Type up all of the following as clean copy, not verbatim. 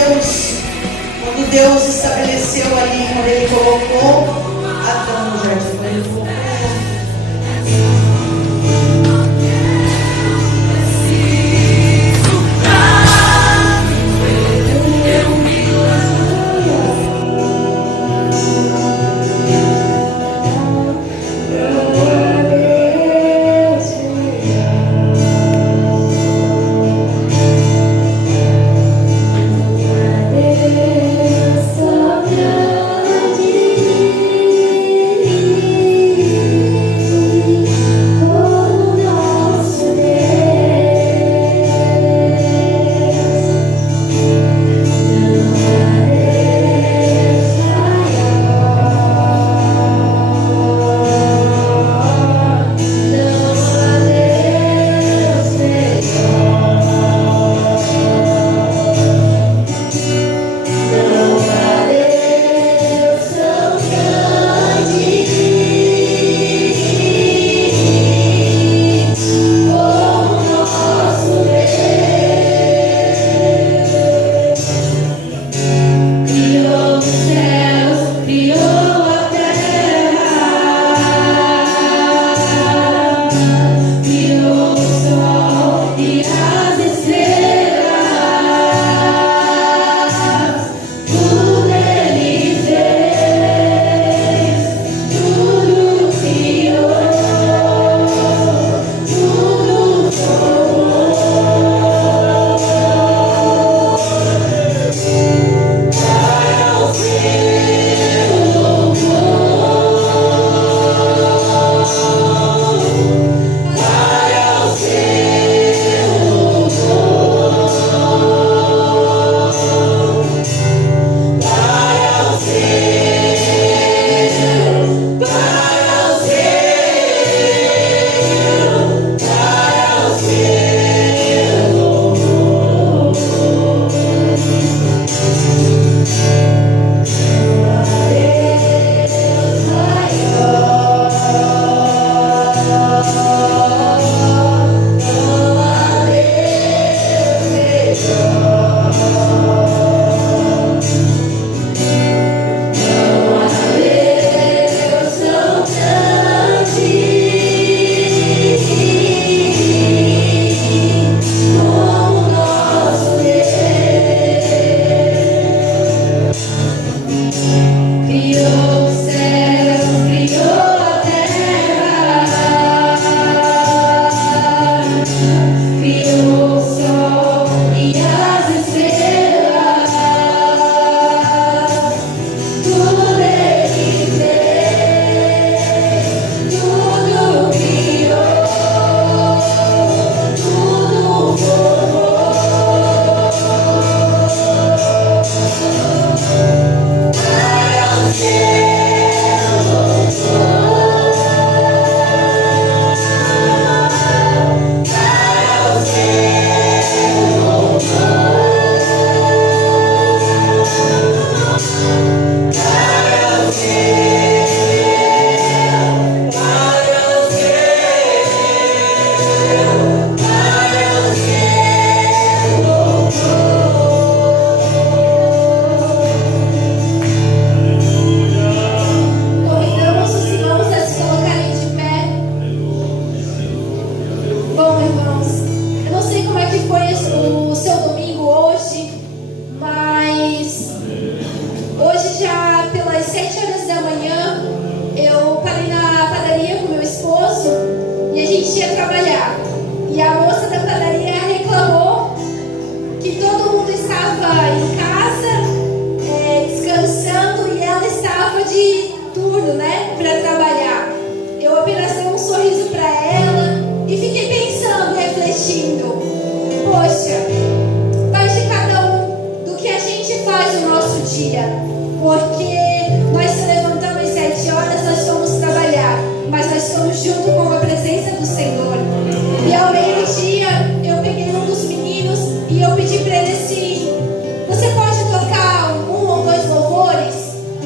quando Deus estabeleceu ali, quando Ele colocou Adão no jardim, quando Ele colocou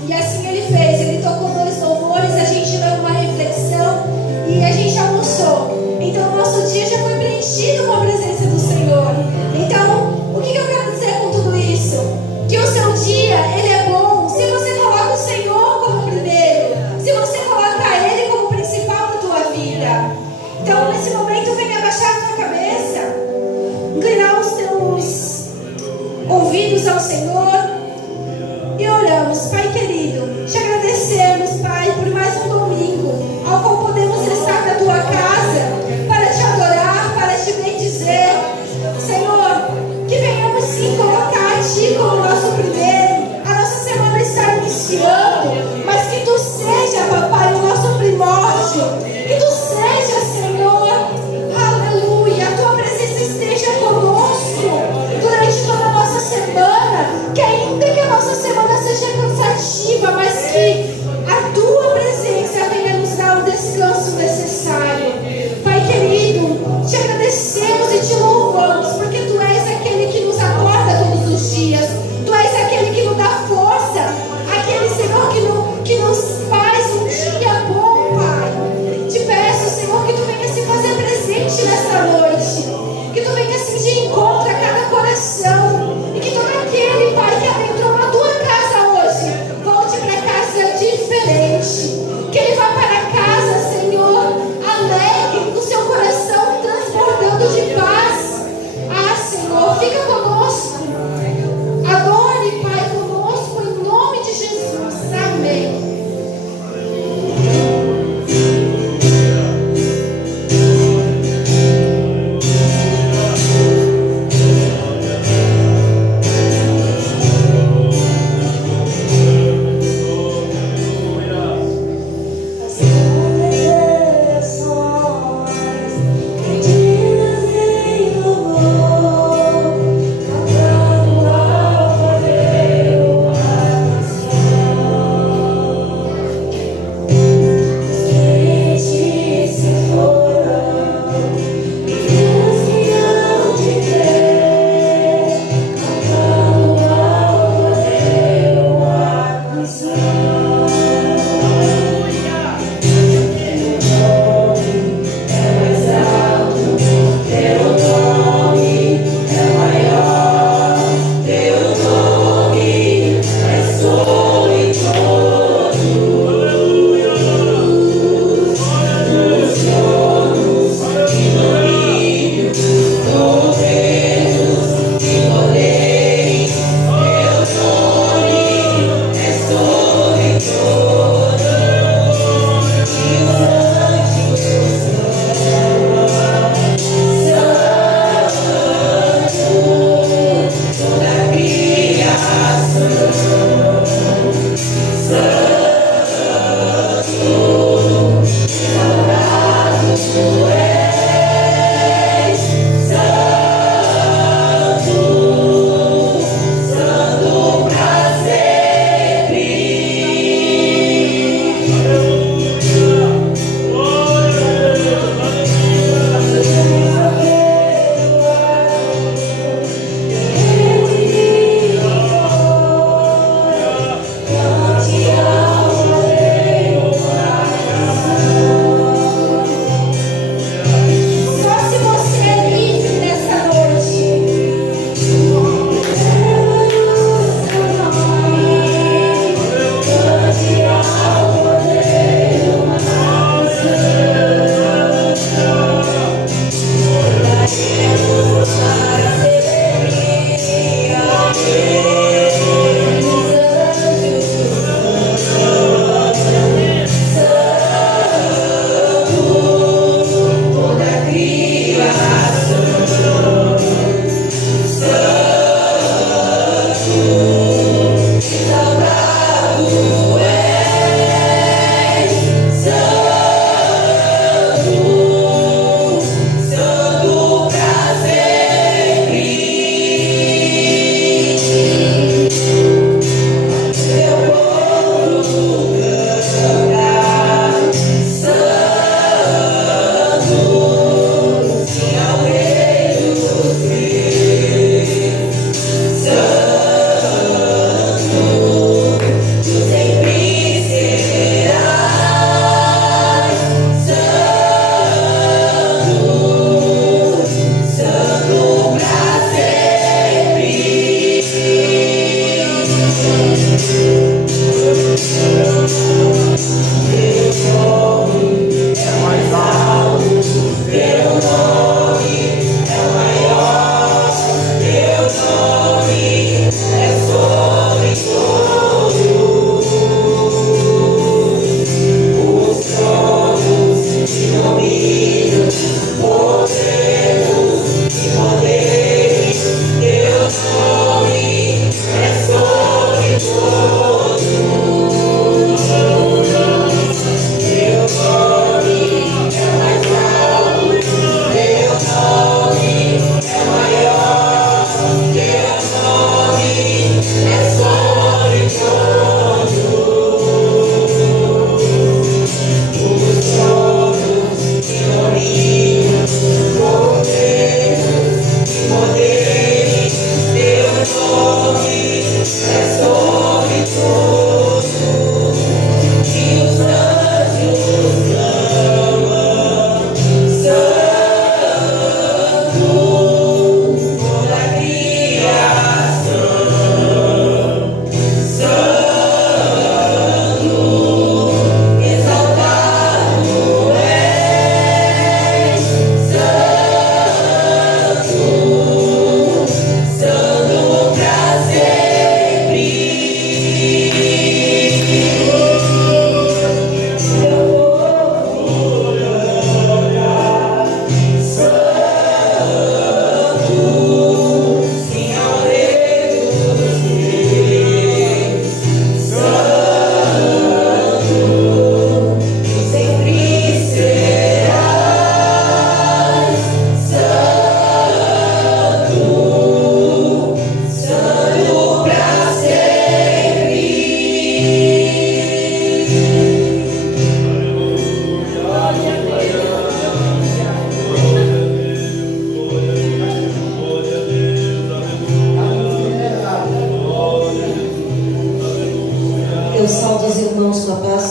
E assim ele fez, ele tocou dois louvores, a gente ouvidos ao Senhor e oramos. Pai querido, te agradecemos, Pai, por mais um domingo ao qual podemos estar na tua casa para te adorar, para te bendizer. Senhor, que venhamos sim colocar a Ti como nosso primeiro. A nossa semana está iniciando, mas que Tu seja, Papai, o nosso primórdio. Que Tu seja, Senhor, aleluia, a Tua presença esteja conosco durante toda a nossa semana. Que ainda que a nossa semana seja cansativa, mas que a Tua presença venha nos dar o descanso necessário. Pai querido, te agradecemos e te louvamos, porque Tu és aquele que nos acorda todos os dias. Tu és aquele que nos dá força, aquele Senhor que nos faz um dia bom, Pai. Te peço, Senhor, que Tu venha se fazer presente nesta noite, que Tu venha se de encontro a cada coração, e que todo aquele, Pai, que adentrou na Tua casa hoje, volte para casa de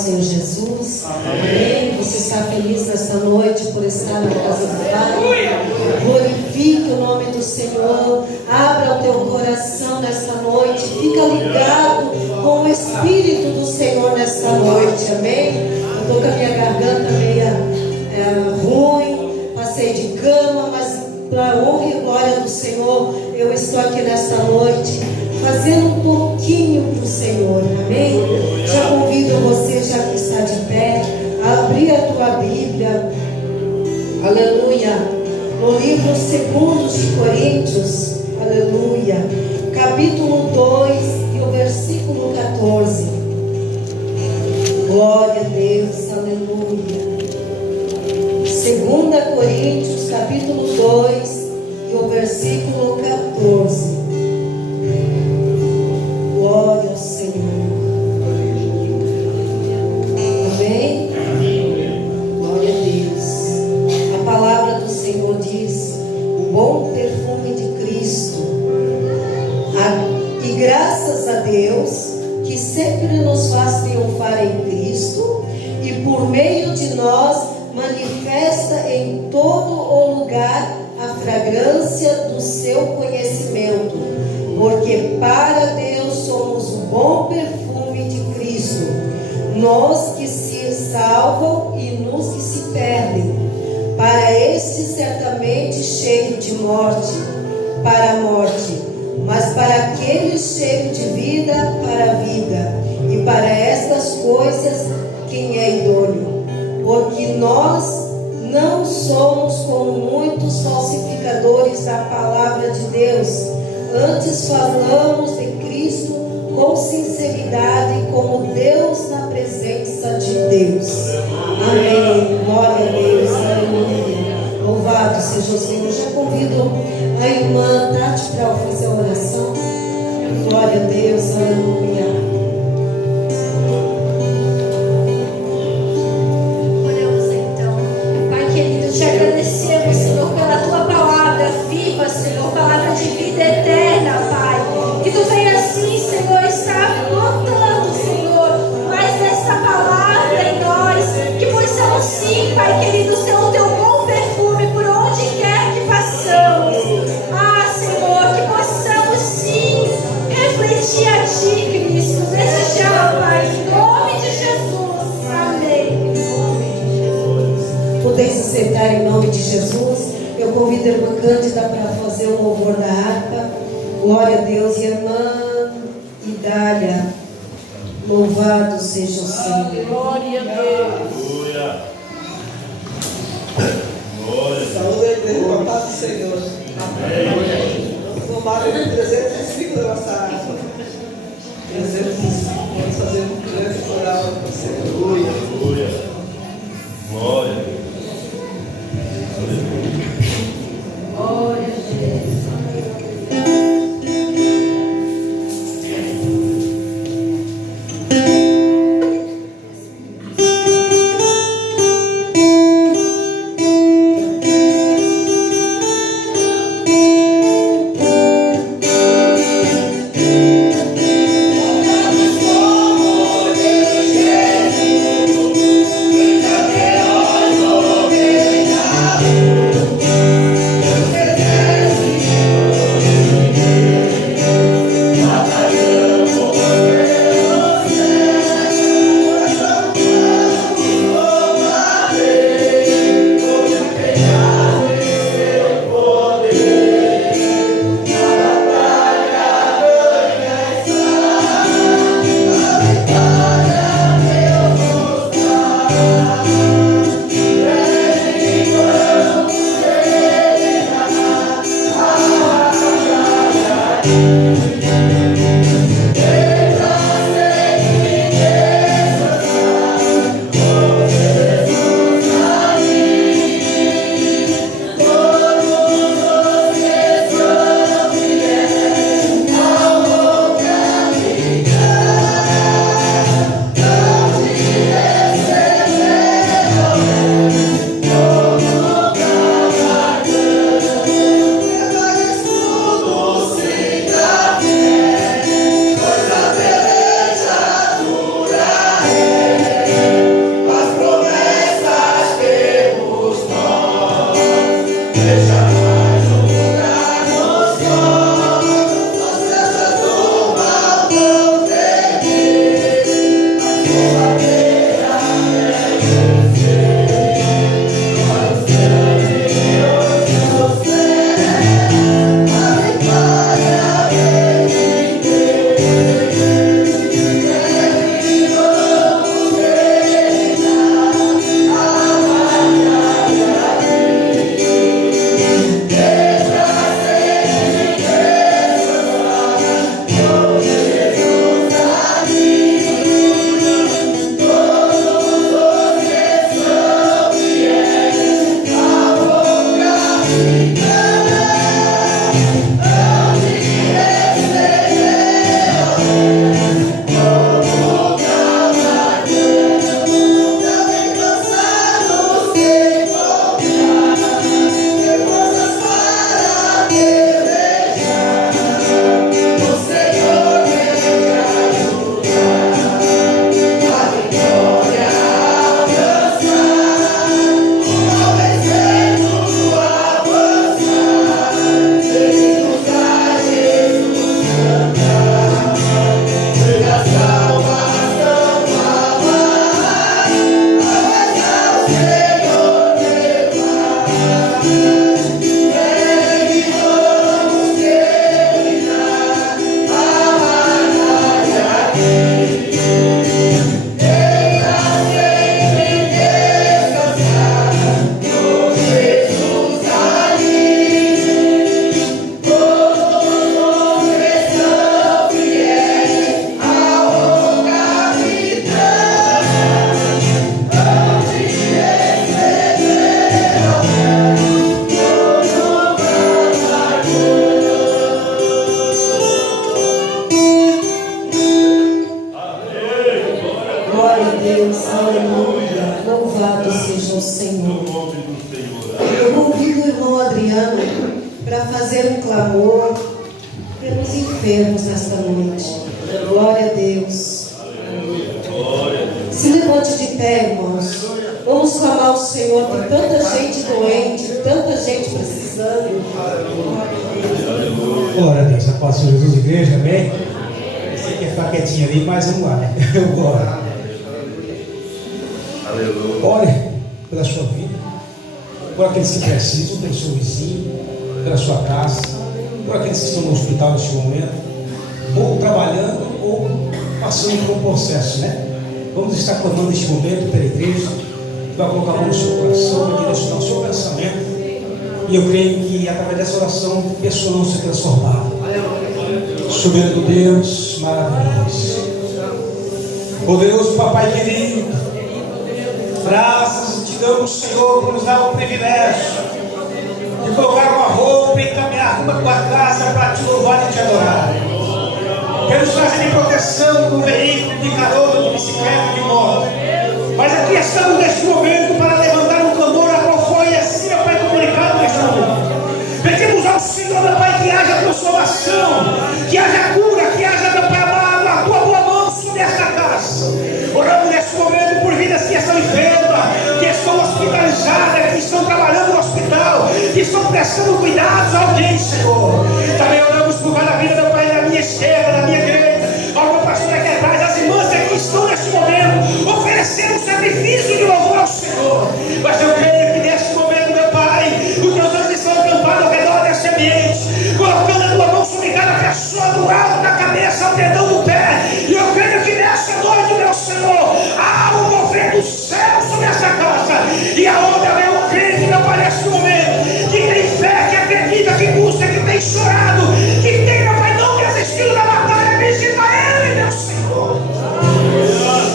Senhor Jesus. Amém. Você está feliz nesta noite por estar na casa do Pai? Glorifique o nome do Senhor. Abra o teu coração nesta noite. Fica ligado com o Espírito do Senhor nesta noite. Amém. Eu estou com a minha garganta meia ruim. Passei de cama, mas para honra e glória do Senhor, eu estou aqui nesta noite fazendo um pouquinho para o Senhor, amém? Já convido você, já que está de pé, a abrir a tua Bíblia, aleluia, no livro 2 de Coríntios, aleluia, capítulo 2 e o versículo 14. Glória a Deus, aleluia. 2 Coríntios, capítulo 2 e o versículo 14. Glória ao Senhor. Amém? Glória a Deus. A palavra do Senhor diz: o bom perfume de Cristo. E graças a Deus, que sempre nos faz triunfar em Cristo, e por meio de nós manifesta em todo o lugar a fragrância do seu conhecimento, porque para Deus somos o bom perfume de Cristo, nós que se salvam e nos que se perdem. Para este certamente cheio de morte, para a morte, mas para aquele cheio de vida, para a vida. E para estas coisas, quem é idôneo? Porque nós não somos como muitos falsificadores da palavra de Deus. Antes falamos de Cristo com sinceridade, como Deus na presença de Deus. Amém. Glória a Deus. Aleluia. Louvado seja o Senhor. Já convido a irmã Tati para fazer a oração. Glória a Deus. Aleluia. Te agradecemos, Senhor, pela tua palavra viva, Senhor, palavra de vida eterna, Pai. Que tu venha assim, Senhor, estar plantando, Senhor, mais dessa palavra em nós. Que possamos sim, Pai querido, ser o teu bom perfume por onde quer que passamos. Ah, Senhor, que possamos sim refletir a ti, Cristo, desejar, Pai, em nome de Jesus. Amém. Podeis aceitar em nome de Jesus. Eu convido a irmã Cândida para fazer o louvor da harpa. Glória a Deus. E a irmã Idália, louvado seja o Senhor. Glória a Deus. Glória. Saúde a igreja com a paz do Senhor. Amém. Tomaram 305 da nossa harpa. 305. Vamos fazer um grande coral para o Senhor. Aleluia. Glória a Deus. Glória a Deus. Senhor. No nome do Senhor. Eu convido o irmão Adriano para fazer um clamor pelos enfermos nesta noite. Glória a Deus. Glória a Deus. Se levante de pé, irmãos. Vamos clamar ao Senhor. Tem tanta gente doente, tanta gente precisando. Glória a Deus. A paz do Senhor Jesus, igreja, amém? Você quer ficar quietinho ali, mas vamos lá, né? Glória. Aleluia. Ore pela sua vida, por aqueles que precisam, pelo seu vizinho, pela sua casa, por aqueles que estão no hospital neste momento, ou trabalhando, ou passando por um processo, né? Vamos estar clamando neste momento pela igreja, que vai colocar a mão no seu coração, vai direcionar o seu pensamento, e eu creio que através dessa oração, pessoas vão ser transformadas. Soberano Deus, maravilhoso, poderoso Papai querido, graças te damos, Senhor, por nos dar o privilégio de colocar uma roupa e caminhar rumo à tua casa para te louvar e te adorar. Queremos trazer de proteção no veículo, de carona, de bicicleta, de moto. Mas aqui estamos neste momento para levantar um clamor a qual foi assim, meu Pai, comunicado neste momento. Pedimos ao Senhor, meu Pai, que haja transformação, que haja cura, que haja, meu Pai amado, a tua boa mão sobre esta casa. Oramos neste momento por vidas que estão enfermas, que estão hospitalizadas, que estão trabalhando no hospital, que estão prestando cuidados a alguém, Senhor. Também oramos por cada vida, meu Pai, da minha esquerda, da minha direita, ao meu pastor aqui atrás, as irmãs que estão neste momento, oferecendo um sacrifício de louvor ao Senhor. Mas eu creio que neste momento, meu Pai, os teus anjos estão acampados ao redor deste ambiente, colocando a tua mão sobre cada pessoa, do alto da cabeça ao dedão do pé. E eu creio que nesta noite, meu Senhor, há um mover do céu sobre essa casa. E aonde eu creio, meu Pai, neste momento, que tem fé, que acredita, que busca, que tem chorado, que tem, meu Pai, não desistido da batalha, visita Ele, meu Senhor.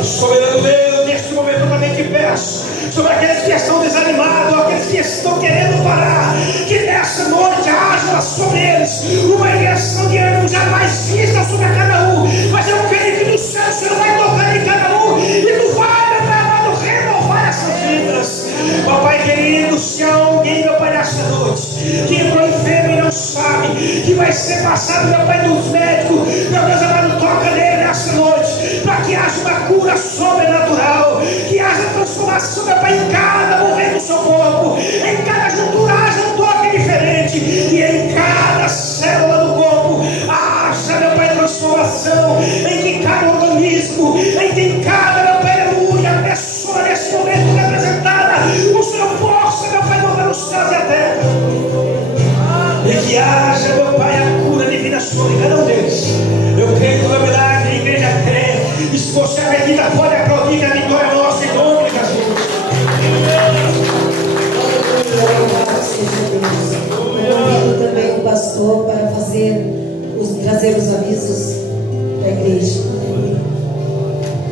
Soberano Deus, neste momento eu também te peço, sobre aqueles que estão desanimados, aqueles que estão querendo parar, que nessa noite haja sobre eles uma injeção de ânimo jamais vista sobre cada um. Mas eu creio que do céu o Senhor vai tocar em cada um e tu vai, meu Pai amado, renovar essas vidas. Papai querido, se há alguém, meu Pai, nessa noite que entrou enfermo e não sabe, que vai ser passado, meu Pai, dos médicos, meu Deus amado, toca nele nessa noite, para que haja uma cura sobrenatural, que haja transformação, meu Pai, em cada movimento do seu corpo, em cada juntura haja um toque diferente, e em cada célula do corpo haja, meu Pai, transformação, em que cada organismo, em que cada, meu Pai, aleluia, pessoa nesse momento representada, o Senhor possa, meu Pai, mover os céus e a terra, e que haja, meu Pai, a cura divina sobre cada um deles. Eu creio que na verdade a igreja crê, e se você acredita, pode aplaudir que a vitória é nossa em nome de Jesus. Louvado seja Deus. Convido também o pastor para trazer os avisos da igreja.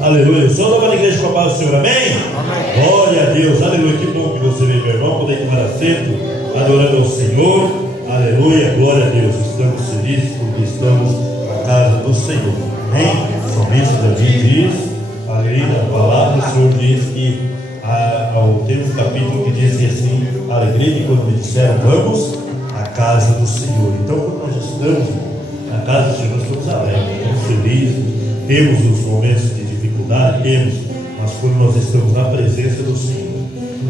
Aleluia. Só louvando a igreja com a paz do Senhor, amém? Amém. Glória a Deus. Aleluia. Que bom que você veio, meu irmão, poder tomar assento, adorando ao Senhor. Aleluia. Glória a Deus. Estamos felizes porque estamos na casa do Senhor. Amém? Somente Davi diz, aleluia, a palavra do Senhor diz que tem um capítulo que diz assim, alegria quando me disseram, vamos à casa do Senhor. Então, quando nós estamos na casa do Senhor, nós estamos alegres, estamos felizes, temos os momentos de dificuldade, mas quando nós estamos na presença do Senhor,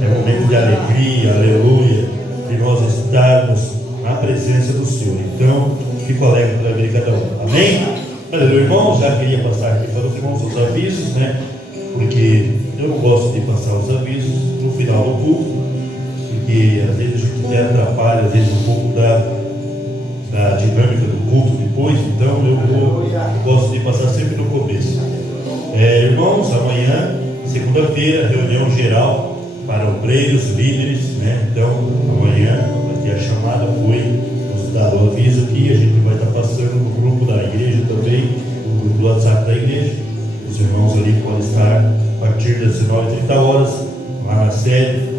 é momento de alegria, aleluia, de nós estarmos na presença do Senhor. Então, fico alegre pela vida de cada um. Amém? Aleluia, irmãos, já queria passar aqui para os irmãos os avisos, né? Porque eu não gosto de passar os avisos no final do culto, porque às vezes a gente até atrapalha, às vezes um pouco da dinâmica do culto depois, então eu gosto de passar sempre no começo. Irmãos, amanhã, segunda-feira, reunião geral para obreiros, líderes, né? Então amanhã vai ter a chamada, foi nos dado o aviso aqui, a gente vai estar passando no grupo da igreja também, no grupo do WhatsApp da igreja. Os irmãos ali podem estar a partir das 19h30 lá na sede.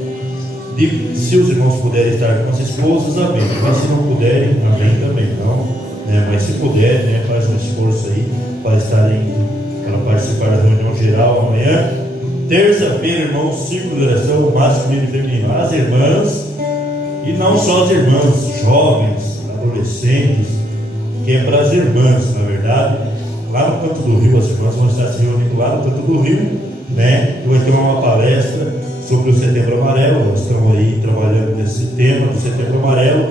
Se os irmãos puderem estar com as esposas, amém. Mas se não puderem, amém também. Não, né? Mas se puder, né, faz um esforço aí para estarem, para participar da reunião geral amanhã. terça-feira, irmãos, círculo de oração masculino e feminino. As irmãs, e não só as irmãs, jovens, adolescentes, que é para as irmãs, na verdade. Lá no canto do Rio, as irmãs vão estar se reunindo lá no canto do Rio, né? Vai ter uma palestra sobre o Setembro Amarelo. Nós estamos aí trabalhando nesse tema do Setembro Amarelo,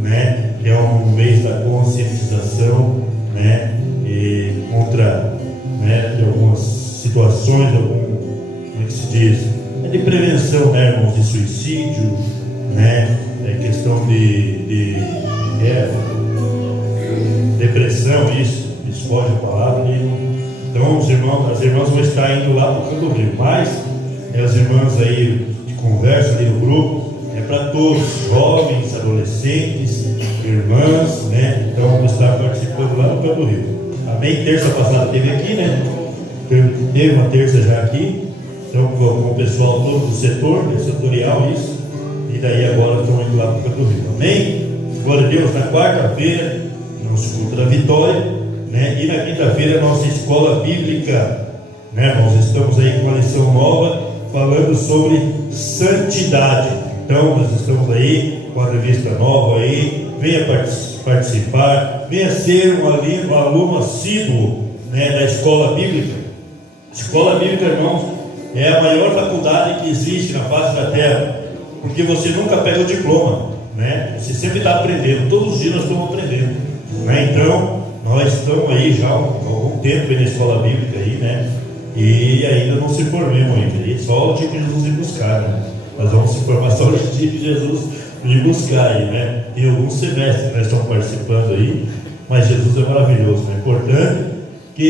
né? Que é um mês da conscientização, né? E contra, né, de algumas situações, como é que se diz? É de prevenção, né, irmãos, de suicídio, né? É questão de depressão, isso foge a palavra. Então as irmãs vão estar indo lá para o canto do Rio, mas as irmãs aí de conversa ali no grupo é para todos, jovens, adolescentes, irmãs, né? Então vamos estar participando lá no canto do Rio. Amém? Terça passada teve aqui, né? Teve uma terça já aqui, então com o pessoal todo do setor, setorial, isso, e daí agora estão indo lá para o canto do Rio. Amém? Glória a Deus. Na quarta-feira, nosso culto da vitória, né? E na quinta-feira, nossa escola bíblica, né? Nós estamos aí com uma lição nova falando sobre santidade. Então nós estamos aí com a revista nova aí. Venha participar, venha ser um aluno assíduo, né, da escola bíblica. Escola bíblica, irmãos, é a maior faculdade que existe na face da terra, porque você nunca pega o diploma, né? Você sempre está aprendendo, todos os dias nós estamos aprendendo, né? Então nós estamos aí já há algum tempo aí na escola bíblica aí, né? E ainda não se formamos ainda, e só o dia que Jesus vir buscar, né? Nós vamos se formar só o dia que Jesus vir buscar aí, né? Tem alguns semestres que nós estamos participando aí, mas Jesus é maravilhoso, né? Importante que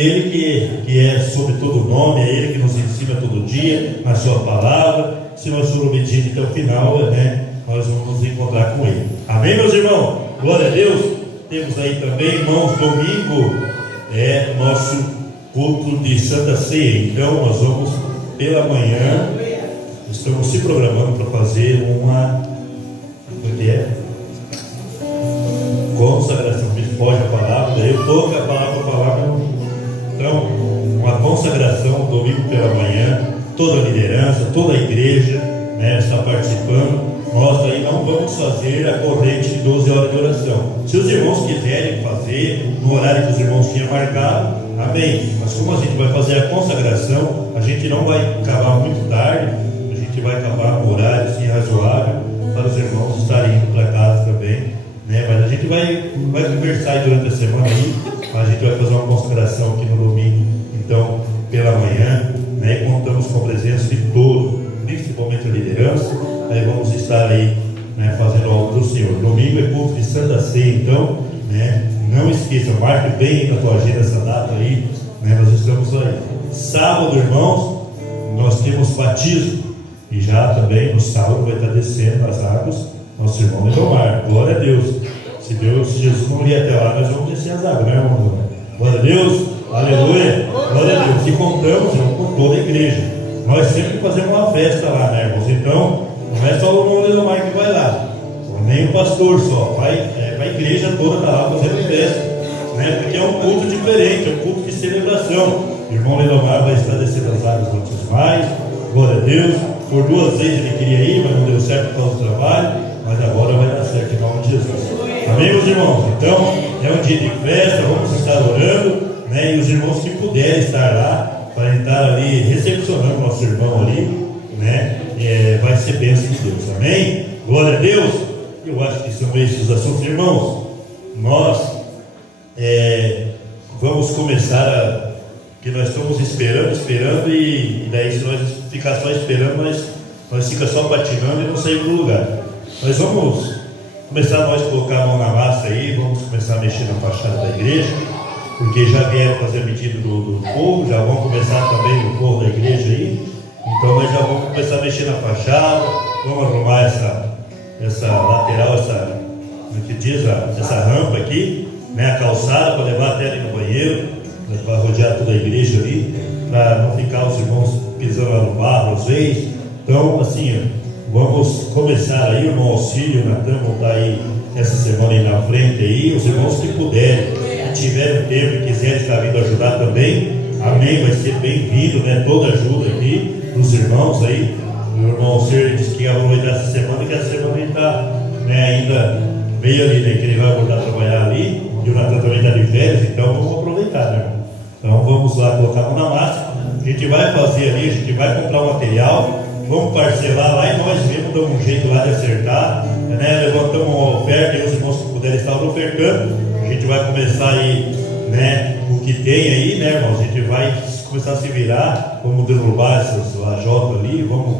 Ele que é sobre todo nome, é Ele que nos ensina todo dia na sua palavra. Se nós formos obedientes até o final, né, nós vamos nos encontrar com Ele. Amém, meus irmãos? Glória a Deus. Temos aí também, irmãos, domingo é nosso culto de Santa Ceia. Então nós vamos pela manhã, estamos se programando para fazer uma consagração. Me foge a palavra, daí eu estou com a palavra para falar. Então, uma consagração domingo pela manhã, toda a liderança, toda a igreja, né, está participando. Nós aí não vamos fazer a corrente de 12 horas de oração. Se os irmãos quiserem fazer no horário que os irmãos tinham marcado, amém. Mas como a gente vai fazer a consagração, a gente não vai acabar muito tarde, a gente vai acabar no horário assim, razoável, para os irmãos estarem indo para casa também, né? Mas a gente vai conversar aí durante a semana aí, a gente vai fazer uma consagração aqui no domingo, então, pela manhã, né? E contamos com a presença de todos, principalmente a liderança. Aí vamos estar aí, né, fazendo a obra do Senhor. Domingo é culto de Santa Ceia, então, né? Não esqueça, marque bem na tua agenda essa data aí, né? Nós estamos aí. Sábado, irmãos, nós temos batismo, e já também no sábado vai estar descendo as águas nosso irmão Lindomar. Glória a Deus. Se Jesus não vier até lá, nós vamos descer as águas, né, irmão? Glória a Deus, aleluia, glória a Deus. E contamos, irmão, com toda a igreja. Nós sempre fazemos uma festa lá, né, irmãos? Então, não é só o irmão Lindomar que vai lá, nem o pastor só, vai a igreja toda está lá fazendo festa, né? Porque é um culto diferente, é um culto de celebração. O irmão Lindomar vai estar descendo as águas batismais, glória a Deus. Por 2 vezes ele queria ir, mas não deu certo por causa do trabalho, mas agora vai dar certo em nome de Jesus. Amém, meus irmãos? Então, é um dia de festa, vamos estar orando, né? E os irmãos que puderem estar lá, para estar ali recepcionando o nosso irmão ali, né? Vai ser bênção de Deus. Amém? Glória a Deus. Eu acho que são esses os assuntos, irmãos. Nós vamos começar que nós estamos esperando e daí se nós ficar só esperando, nós ficamos só patinando e não saímos do lugar. Nós vamos começar a colocar a mão na massa aí, vamos começar a mexer na fachada da igreja, porque já vieram fazer a medida do povo, já vão começar também o povo da igreja aí, então nós já vamos começar a mexer na fachada, vamos arrumar essa lateral, essa rampa aqui, né, a calçada para levar até ali no banheiro, para rodear toda a igreja ali, para não ficar os irmãos pisando lá no barro às vezes. Então, assim, vamos começar aí, o irmão Auxílio, o Natan vão estar aí essa semana aí na frente aí, os irmãos que puderem, que tiverem tempo e quiserem estar vindo ajudar também, Amém, vai ser bem-vindo, né? Toda ajuda aqui dos irmãos aí. O irmão Ser disse que ia aproveitar essa semana, que a semana ele está, né, ainda meio ali, né? Que ele vai voltar a trabalhar ali. E o Natan também está de férias, então vamos aproveitar, né, irmão? Então vamos lá colocar a mão na massa. A gente vai fazer ali, a gente vai comprar o material, vamos parcelar lá e nós mesmos damos um jeito lá de acertar, né? Levantamos uma oferta e os irmãos que puderem estar ofertando. A gente vai começar aí, né? O que tem aí, né, irmãos? A gente vai começar a se virar, vamos derrubar essas lajotas ali, vamos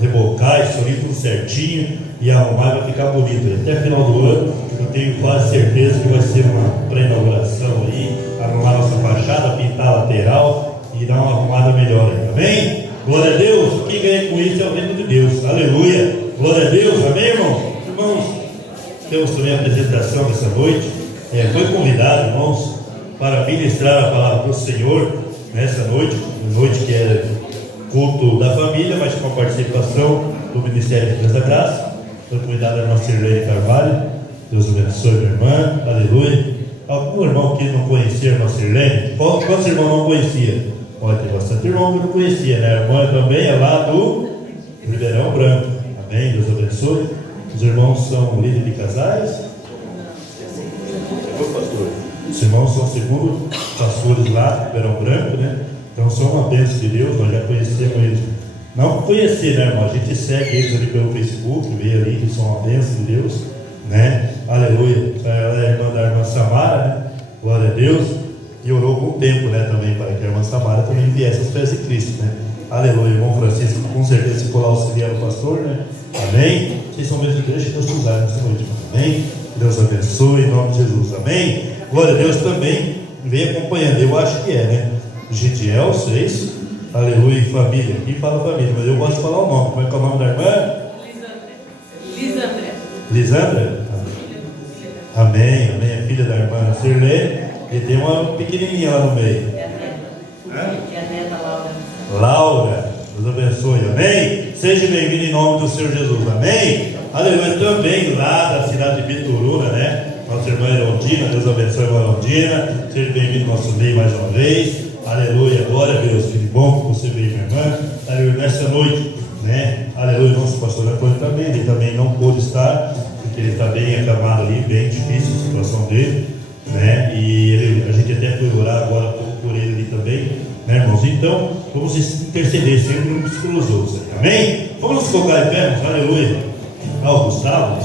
rebocar isso ali tudo certinho e arrumar, vai ficar bonito. Até final do ano, eu tenho quase certeza que vai ser uma pré-inauguração aí, arrumar nossa fachada, pintar a lateral e dar uma arrumada melhor aí, amém? Glória a Deus, quem ganha com isso é o reino de Deus, aleluia, glória a Deus, amém, irmãos? Irmãos, temos também a apresentação dessa noite, foi convidado, irmãos, para ministrar a palavra do Senhor nessa noite, que é culto da família, mas com a participação do Ministério de Deus da Graça. Foi convidado a irmã Sirlene Carvalho. Deus abençoe, minha irmã, aleluia. Algum irmão que não conhecia a irmã Sirlene? Quantos irmãos não conhecia? Olha, tem bastante irmão que não conhecia, né? A irmã também é lá do Ribeirão Branco, amém? Deus abençoe. Os irmãos são líderes de casais. Os irmãos são segundo pastores lá, Ribeirão Branco, né? Então são uma bênção de Deus, nós já conhecemos eles. Não conhecer, né, irmão? A gente segue eles ali pelo Facebook, vê ali que são uma bênção de Deus, né? Aleluia. Ela é irmã da irmã Samara, né? Glória a Deus. E orou algum tempo, né, também, para que a irmã Samara também viesse aos pés de Cristo, né? Aleluia. Irmão Francisco, com certeza, ficou lá auxiliando o pastor, né? Amém? Vocês são mesmo igreja que Deus te usar nessa noite, amém? Deus abençoe, em nome de Jesus, amém? Glória a Deus também vem acompanhando, eu acho que é, né? Gidiel, 6, aleluia, e família. Aqui fala família, mas eu gosto de falar o nome. Como é que é o nome da irmã? Lisandra? Amém, amém. É filha da irmã Sirlene. E tem uma pequenininha lá no meio. Laura, Deus abençoe, amém? Seja bem-vindo em nome do Senhor Jesus, amém? Aleluia, também lá da cidade de Bituruna, né? Nossa irmã Erondina, Deus abençoe a irmã Erondina. Seja bem-vindo ao nosso meio mais uma vez. Aleluia, glória a Deus, que bom que você veio, minha irmã. Aleluia, nessa noite, né? Aleluia, nosso pastor Antônio também, ele também não pôde estar, porque ele está bem acamado ali, bem difícil a situação dele, né? E a gente até foi orar agora por ele ali também, né, irmãos? Então, vamos interceder sempre uns pelos outros, amém? Vamos nos colocar em pé, irmãos, aleluia. O Gustavo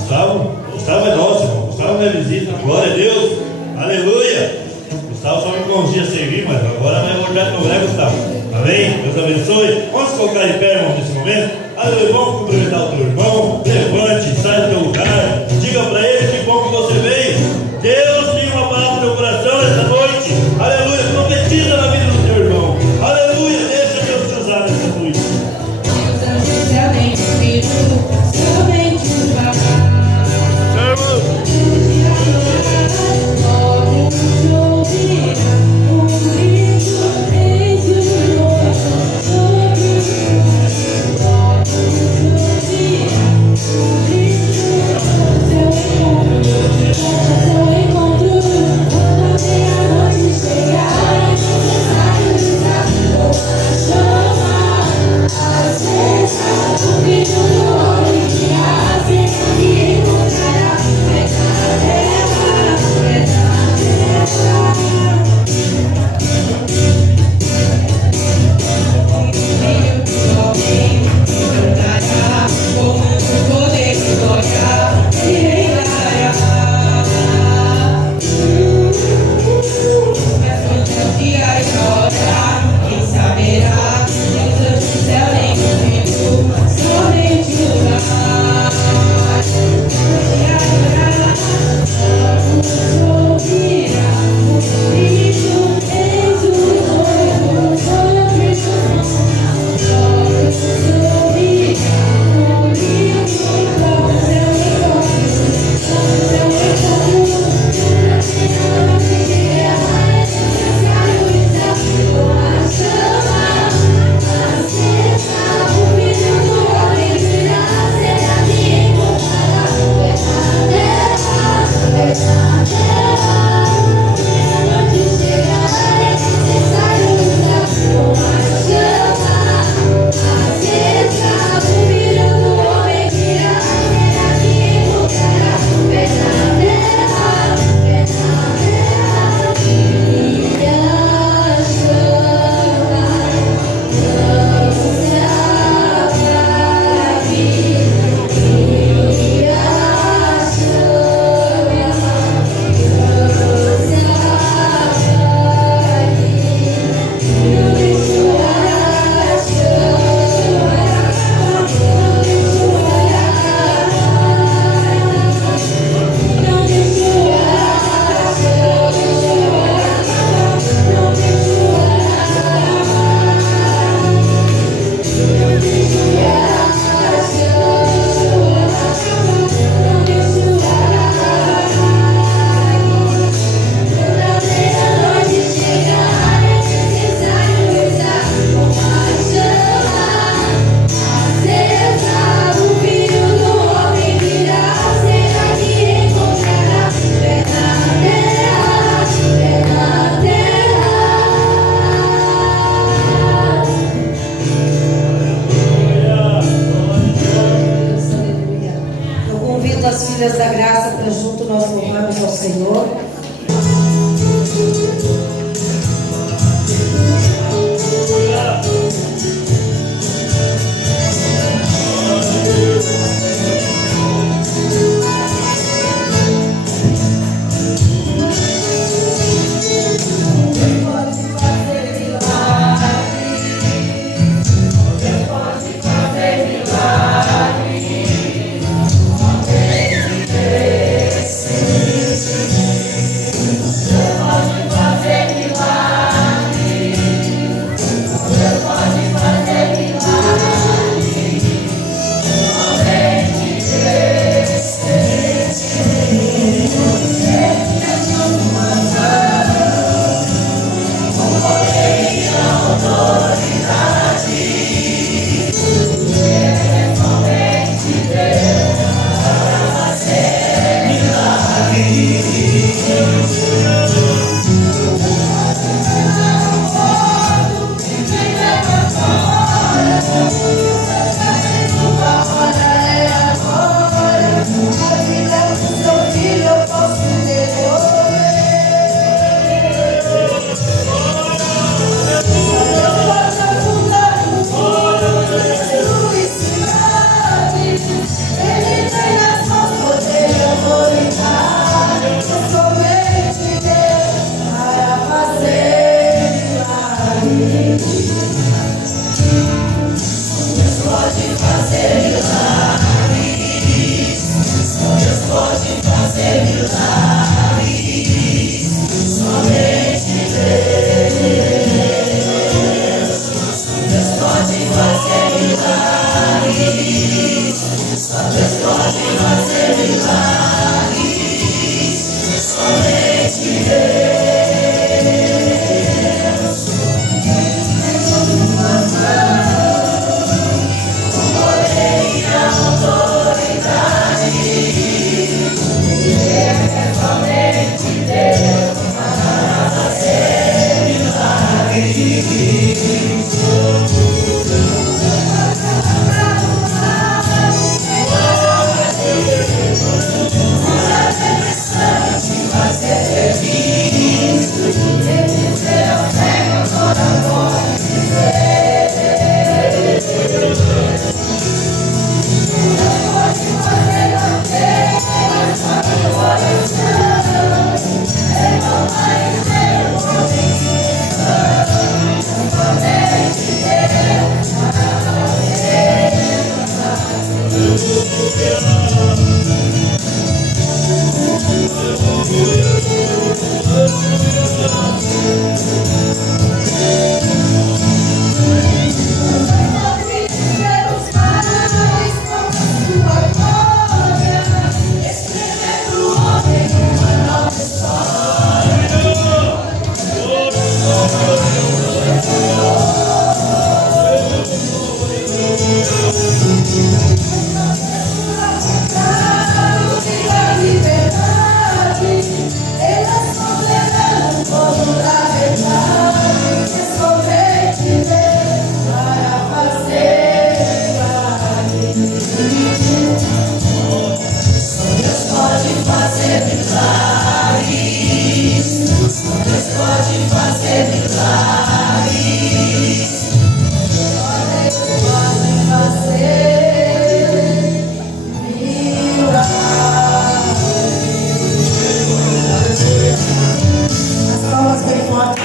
é nosso, irmão. Gustavo é visita, glória a Deus, aleluia. Gustavo só me irmãozinho a servir, mas agora vai voltar no lugar, Gustavo. Amém? Deus abençoe. Vamos colocar em pé, irmão, nesse momento. Aleluia, vamos cumprimentar o teu irmão. Levante, sai do teu lugar. Diga para ele que bom que você veio. Deus tem uma palavra no teu coração essa noite. Aleluia, profetiza na vida do teu irmão. Aleluia, deixa Deus te usar nessa noite.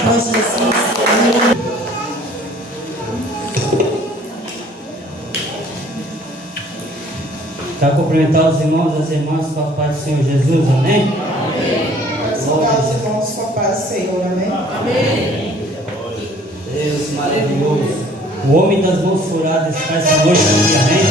Nós Jesus. Quero cumprimentar os irmãos e as irmãs com a paz do Senhor Jesus, amém? Pode saudar os irmãos com a paz do Senhor, amém? Deus maravilhoso. O homem das mãos furadas está essa noite aqui, amém?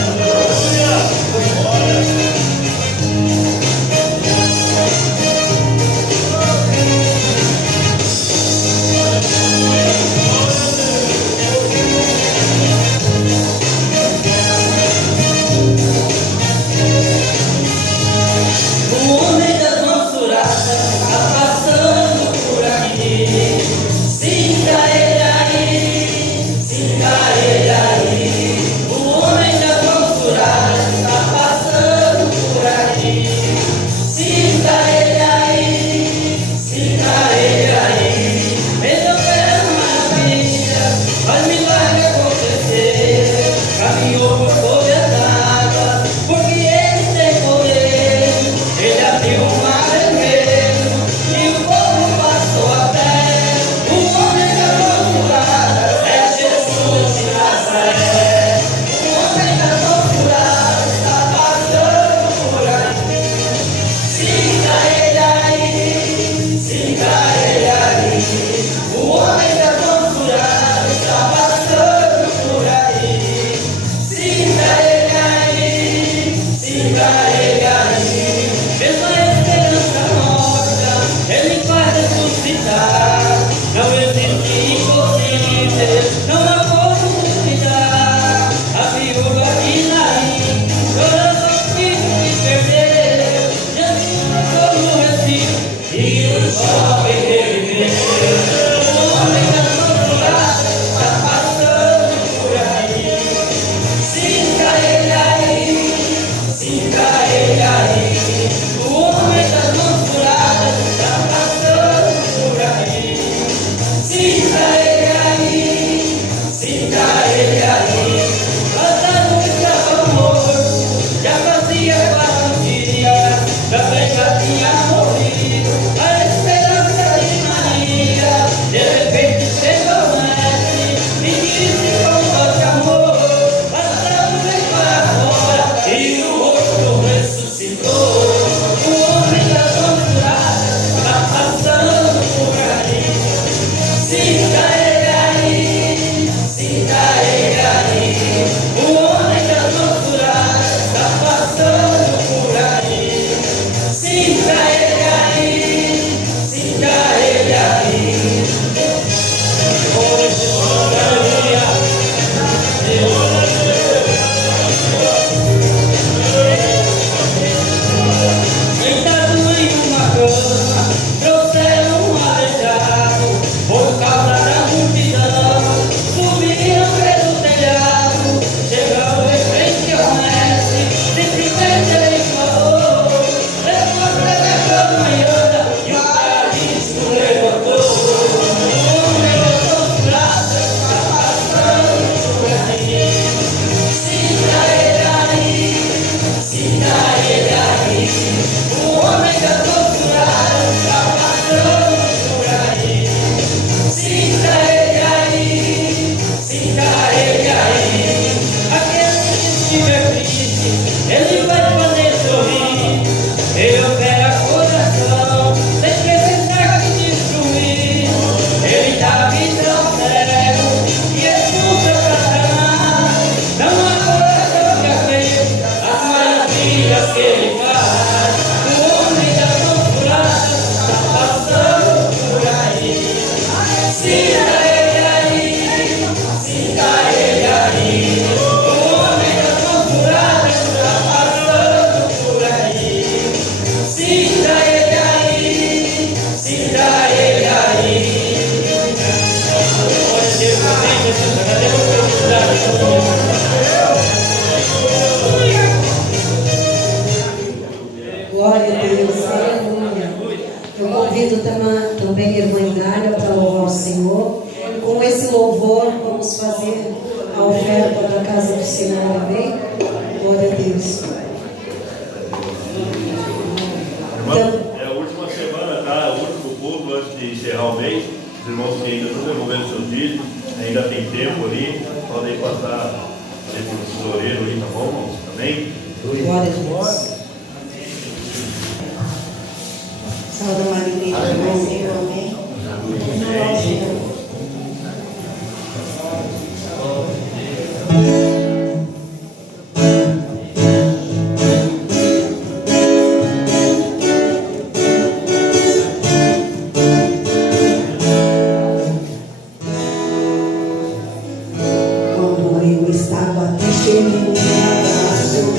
O homem das mãos furadas está passando por aqui. Sinta ele aí, sinta ele aí. O homem das mãos furadas está passando por aqui. Sinta ele aí, sinta ele aí. Resolveu maravilha, faz milagre acontecer. Caminhou por sobre as águas, porque ele tem poder. Ele abriu o mar vermelho e o povo passou a pé. O homem das mãos furadas é Jesus de Nazaré. O homem das mãos furadas está passando por aqui. Sinta ele aí, sinta ele aí. O homem das mãos furadas está passando por aí. Sinta ele aí, sinta ele aí. Mesmo a esperança morta, ele faz ressuscitar. Não existe impossível, não há como duvidar. A viúva de Naim, chorando o filho que perdeu, Jesus tocou no Recife e o jovem reviveu. O homem das mãos furadas está passando por aí. Sinta ele aí, sinta ele aí. O homem das mãos furadas está passando por aí. Sinta ele aí, sinta ele aí. Lázaro estava morto, já fazia 4 dias, também já tinha morrido. A esperança de Maria, de repente chegou o mestre e disse com voz de amor: Lázaro vem para fora, e o outro ressuscitou. O homem das mãos furadas está passando por aí. Sinta ele aí, sinta ele aí. O homem das mãos furadas está passando por aí. Sinta ele aí, sinta ele aí. Oh, Jesus, aleluia. Deitado em uma cama, trouxeram um aleijado. Por causa da multidão, subiram pelo telhado. Chegando em frente ao mestre, simplesmente ele falou: levanta da cama e anda. E o paralítico levantou. O homem das mãos furadas está passando por aí. Sinta ele aí, sinta ele aí. O homem das mãos furadas está passando por aí. Sinta ele aí, sinta ele aí. Aquele que estiver triste, ele vai fazer sorrir. Ele opera coração, sem precisar de destruir. Ele dá visão ao cego e expulsa Satanás. Não há coração que aguente as maravilhas que ele faz. O homem das mãos furadas está passando por aí. Sinta ele aí, sinta ele aí. O homem das mãos furadas está passando por aí. Sinta ele aí, sinta ele aí. Glória a Deus, amém, Jesus. Agradeço pelo cuidado, Senhor. Glória a Deus, aleluia. Eu convido também a irmã Inália para louvar o Senhor. Com esse louvor, vamos fazer a oferta da casa do Senhor, amém? Glória a Deus. Irmão, é a última semana, tá? O último culto antes de encerrar o mês. Os irmãos que ainda não devolveram seus dízimos, ainda tem tempo ali, podem passar ali para o tesoureiro aí, tá bom, irmãos? Amém? Glória a Deus. Saúde a Maria, Senhor, amém. Amém. Quando eu estava triste, ele me abraçou.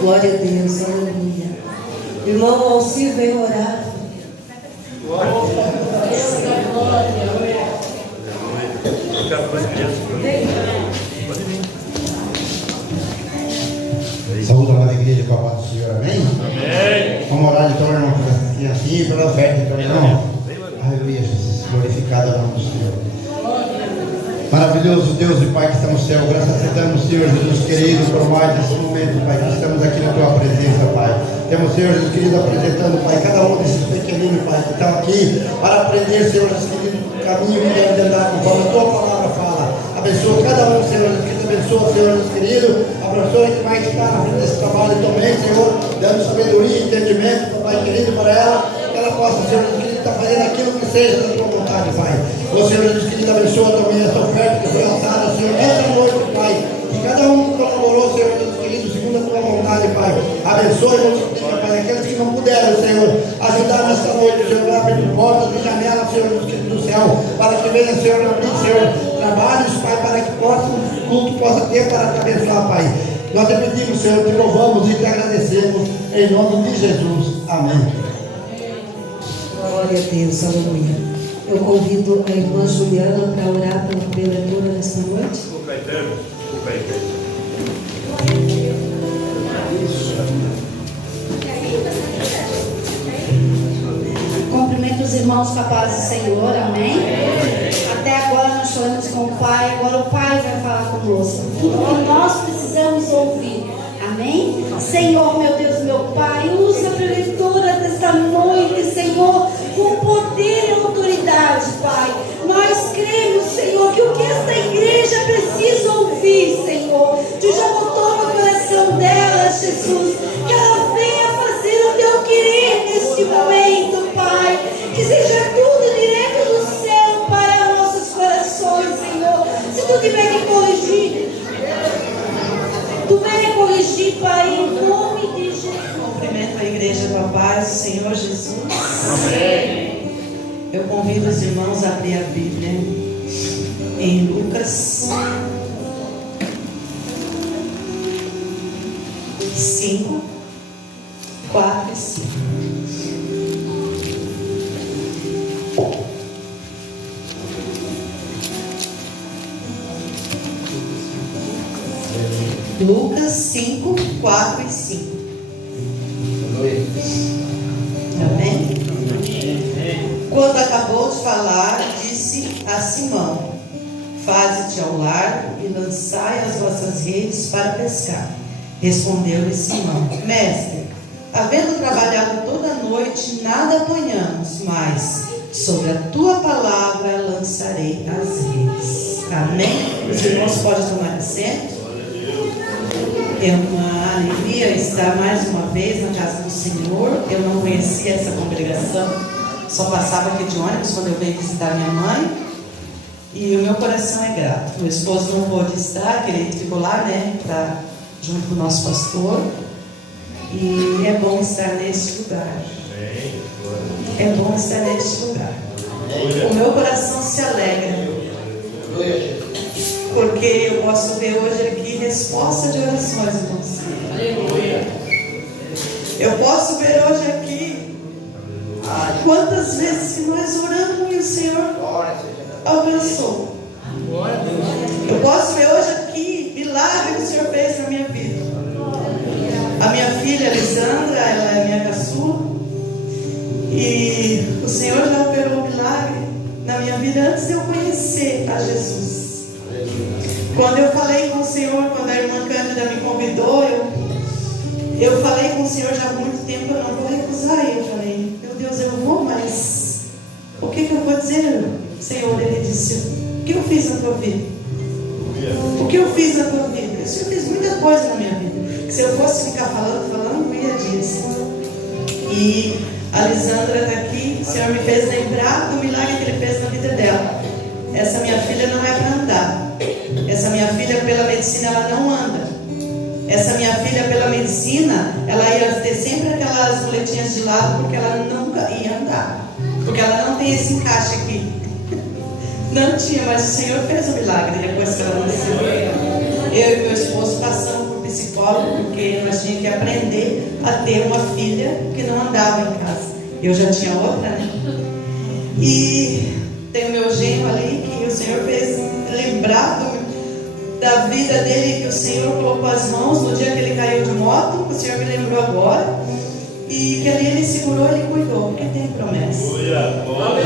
Glória a Deus, aleluia. Irmão Alcir veio orar. Saúde a alegria com a paz do Senhor, amém? Amém. Vamos orar então, irmão, assim, pela oferta, então, irmão. Aleluia, Jesus, glorificado o nome do Senhor. Maravilhoso Deus e Pai que está no céu, graças te damos, Senhor Jesus querido, por mais esse momento, Pai, que estamos aqui na tua presença, Pai. Temos, Senhor Jesus querido, apresentando, Pai, cada um desses pequeninos, Pai, que estão aqui para aprender, Senhor Jesus querido, o caminho e deve andar conforme a tua palavra fala. Abençoa cada um, Senhor Jesus querido, abençoa, Senhor Jesus querido, a professora que vai estar na frente desse trabalho também, Senhor, dando sabedoria e entendimento, Pai querido, para ela, que ela possa, Senhor Jesus querido, estar fazendo aquilo que seja da tua vontade, Pai. Ô Senhor Jesus querido, abençoa também essa oferta que foi lançada, Senhor, essa noite, Pai. E cada um que colaborou, Senhor Jesus querido, segundo a tua vontade, Pai. Abençoa e multiplica, Pai. Aqueles que não puderam, Senhor, ajudar nessa noite, Senhor, abrir portas e janelas, Senhor Jesus querido do céu, para que venha, Senhor, abrir, Senhor, trabalhos, Pai, para que o culto possa ter para te abençoar, Pai. Nós te pedimos, Senhor, te louvamos e te agradecemos, em nome de Jesus. Amém. Glória a Deus, aleluia. Eu convido a irmã Juliana para orar pela preletora nesta noite. O Caetano, o Caetano. irmãos com a paz do Senhor, amém? Até agora nós falamos com o Pai, agora o Pai vai falar conosco. Tudo que nós precisamos ouvir, amém? Senhor, meu Deus, meu Pai, usa a preletora desta noite, Senhor, com poder e autoridade, Pai. Nós cremos, Senhor, que o que esta igreja precisa ouvir, Senhor, Tu já botou no coração dela, Jesus, que ela venha fazer o Teu querer neste momento, Pai. Que seja tudo direto do céu para nossos corações, Senhor. Se Tu tiver que corrigir, Tu venha corrigir, Pai, em nome de Jesus. Cumprimento a igreja com a paz do Senhor Jesus. Amém. Eu convido os irmãos a abrir a Bíblia em Lucas 5, 4 e 5. Lucas 5, 4 e 5. Amém? Quando acabou de falar, disse a Simão: faze-te ao largo e lançai as vossas redes para pescar. Respondeu-lhe Simão: mestre, havendo trabalhado toda a noite, nada apanhamos, mas sobre a tua palavra lançarei as redes. Amém? Os irmãos podem tomar assento. É uma alegria estar mais uma vez na casa do Senhor. Eu não conhecia essa congregação, só passava aqui de ônibus quando eu venho visitar minha mãe. E o meu coração é grato. Meu esposo não pôde estar, que ele ficou lá, né, junto com o nosso pastor. E é bom estar neste lugar. É bom estar neste lugar. O meu coração se alegra, porque eu posso ver hoje aqui resposta de orações, irmãos. Eu posso ver hoje aqui quantas vezes que nós oramos e o Senhor alcançou. Eu posso ver hoje aqui milagre que o Senhor fez na minha vida. A minha filha Lisandra, ela é minha caçula, e o Senhor já operou um milagre na minha vida antes de eu conhecer a Jesus. Quando eu falei com o Senhor, quando a irmã Cândida me convidou, eu falei com o Senhor já há muito tempo, eu não vou recusar. E eu falei: meu Deus, eu vou, mas o que eu vou dizer, Senhor? Ele disse: o que eu fiz na tua vida? O que eu fiz na tua vida? O Senhor fez muita coisa na minha vida, que se eu fosse ficar falando, não ia disso. E a Lisandra está aqui, o Senhor me fez lembrar do milagre que Ele fez na vida dela. Essa minha filha não é para andar. Essa minha filha, pela medicina, ela não anda. Essa minha filha, pela medicina, ela ia ter sempre aquelas muletinhas de lado, porque ela nunca ia andar, porque ela não tem esse encaixe aqui. Não tinha, mas o Senhor fez o milagre depois que ela nasceu. Eu e meu esposo passamos por psicólogo, porque nós tínhamos que aprender a ter uma filha que não andava em casa. Eu já tinha outra, né? E tem o meu genro ali, que o Senhor fez lembrar da vida dele, que o Senhor colocou as mãos no dia que ele caiu de moto. O Senhor me lembrou agora. E que ali ele segurou, ele cuidou, porque tem promessa.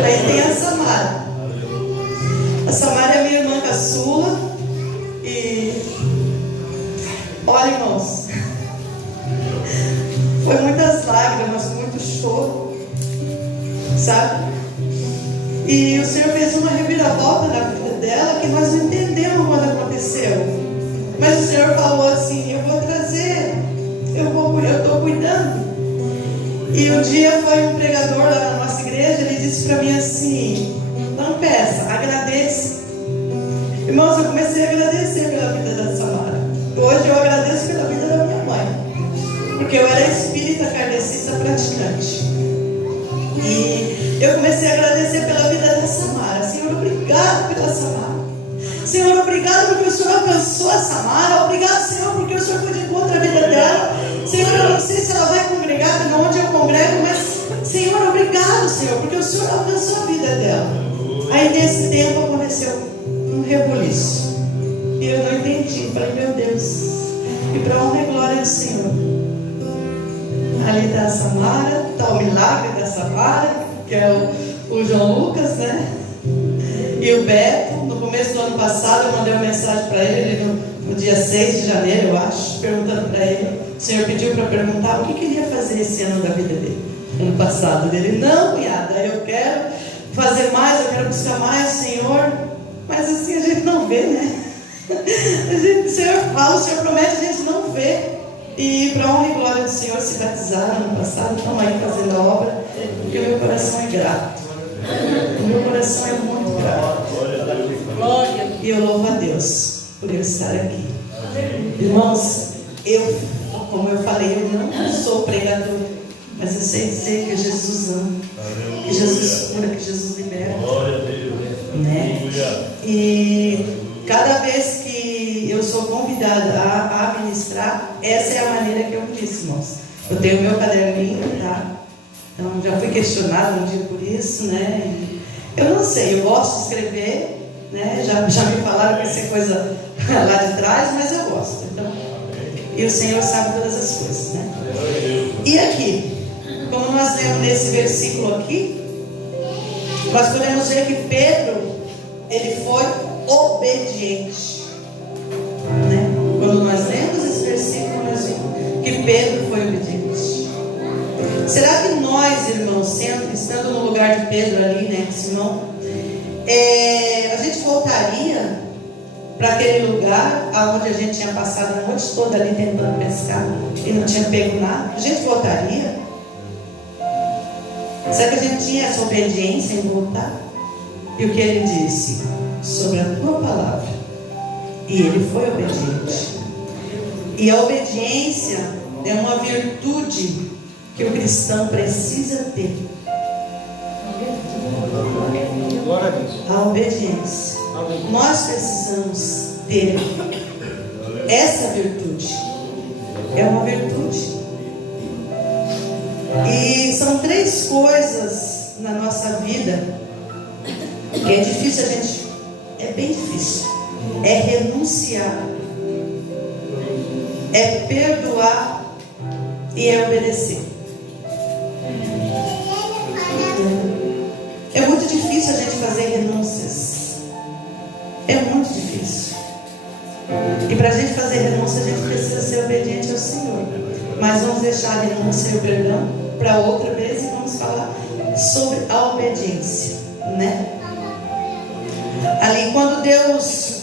Aí tem a Samara. A Samara é minha irmã caçula. E olha, irmãos, foi muitas lágrimas, muito choro, sabe? E o Senhor fez uma reviravolta na vida dela, que nós não entendemos quando aconteceu. Mas o Senhor falou assim: eu vou trazer, eu estou cuidando. E um dia foi um pregador lá na nossa igreja, ele disse para mim assim: não peça, agradeça. Irmãos, eu comecei a agradecer pela vida da Samara. Hoje eu agradeço pela vida da minha mãe, porque eu era espírita kardecista praticante. E eu comecei a agradecer pela vida da Samara. Senhor, obrigado pela Samara. Senhor, obrigado porque o Senhor alcançou a Samara. Obrigado, Senhor, porque o Senhor foi de encontro à vida dela. Senhor, eu não sei se ela vai congregar, onde eu congrego, mas Senhor, obrigado, Senhor, porque o Senhor alcançou a vida dela. Aí nesse tempo aconteceu um rebuliço. E eu não entendi. Falei: meu Deus. E para honra e glória do Senhor, ali está a Samara, está o milagre da Samara, que é o João Lucas, né? E o Beto. No começo do ano passado eu mandei uma mensagem para ele no dia 6 de janeiro, eu acho, perguntando para ele. O Senhor pediu para perguntar o que ele ia fazer esse ano da vida dele. Ano passado dele, não, cunhada, eu quero fazer mais, eu quero buscar mais, Senhor. Mas assim a gente não vê, né? O Senhor fala, o Senhor promete, a gente não vê. E para honra e glória do Senhor se batizaram ano passado, estão aí fazendo a obra, porque o meu coração é grato. O meu coração é muito grato. E eu louvo a Deus por eu estar aqui. Irmãos, como eu falei, eu não sou pregador, mas eu sei dizer que Jesus ama, que Jesus cura, que Jesus liberta, né? E cada vez que eu sou convidada a ministrar, essa é a maneira que eu ministro, irmãos. Eu tenho o meu caderninho, tá? Então já fui questionada um dia por isso, né? Eu não sei, eu gosto de escrever, né? Já me falaram que isso é coisa lá de trás, mas eu gosto. Então, e o Senhor sabe todas as coisas, né? E aqui, como nós lemos nesse versículo aqui, nós podemos ver que Pedro, ele foi obediente, né? Quando nós lemos esse versículo, nós vemos que Pedro foi obediente. Será que nós, irmãos, estando no lugar de Pedro ali, né, Simão, a gente voltaria para aquele lugar onde a gente tinha passado a noite toda ali tentando pescar e não tinha pego nada? A gente voltaria? Será que a gente tinha essa obediência em voltar? E o que ele disse? Sobre a tua palavra. E ele foi obediente. E a obediência é uma virtude que o cristão precisa ter. A obediência. Nós precisamos ter essa virtude. É uma virtude. E são 3 coisas na nossa vida que é difícil a gente. É bem difícil. É renunciar, é perdoar e é obedecer. É muito difícil a gente fazer renúncias. É muito difícil. E para a gente fazer renúncia, a gente precisa ser obediente ao Senhor. Mas vamos deixar a renúncia e o perdão para outra vez e vamos falar sobre a obediência, né? Ali, quando Deus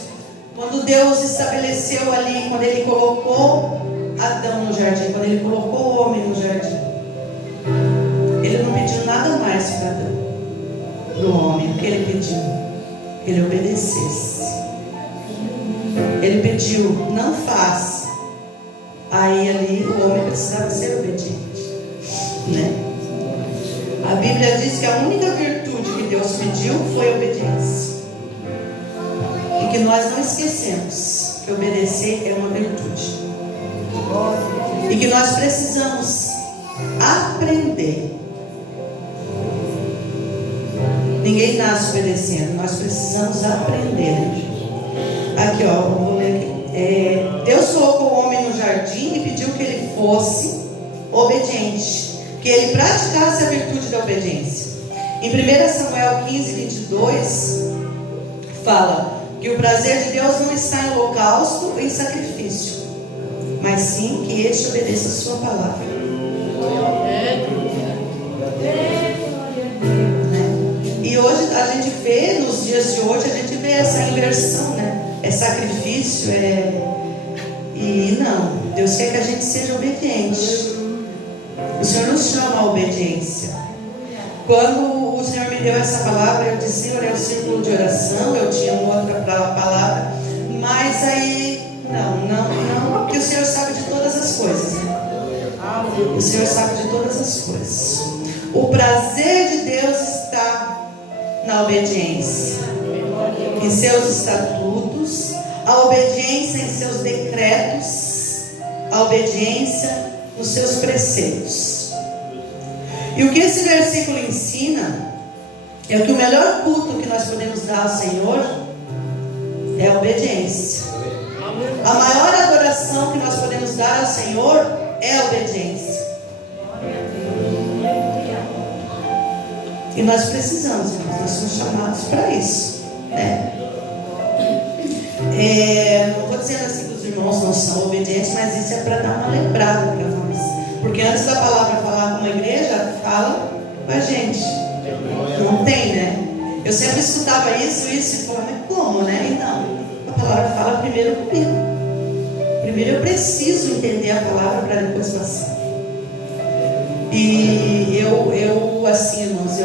estabeleceu ali, quando Ele colocou Adão no jardim, quando Ele colocou o homem no jardim, Ele não pediu nada mais para Adão, para o homem. O que Ele pediu? Que ele obedecesse. Ele pediu, não faça. Aí ali o homem precisava ser obediente, né? A Bíblia diz que a única virtude que Deus pediu foi a obediência. E que nós não esquecemos que obedecer é uma virtude. E que nós precisamos aprender. Ninguém nasce obedecendo, nós precisamos aprender. Aqui, ó, vou ler aqui. Deus colocou o homem no jardim e pediu que ele fosse obediente, que ele praticasse a virtude da obediência. Em 1 Samuel 15, 22, fala que o prazer de Deus não está em holocausto ou em sacrifício, mas sim que este obedeça a sua palavra. E hoje a gente vê, nos dias de hoje, a gente vê essa inversão, né? É sacrifício, e não, Deus quer que a gente seja obediente. O Senhor nos chama à obediência. Quando o Senhor me deu essa palavra, eu disse, Senhor, é o círculo de oração, eu tinha uma outra palavra, mas aí, não, porque o Senhor sabe de todas as coisas, né? O Senhor sabe de todas as coisas. O prazer de Deus está na obediência, em seus estatutos, a obediência em seus decretos, a obediência nos seus preceitos. E o que esse versículo ensina é que o melhor culto que nós podemos dar ao Senhor é a obediência. A maior adoração que nós podemos dar ao Senhor é a obediência. E nós precisamos, irmãos, nós somos chamados para isso, né? Não estou dizendo assim que os irmãos não são obedientes, mas isso é para dar uma lembrada para nós. Porque antes da palavra falar com uma igreja, fala com a gente. Não tem, né? Eu sempre escutava isso e falava, mas como, né? Então, a palavra fala primeiro comigo. Primeiro eu preciso entender a palavra para depois passar. E eu assim, irmãos,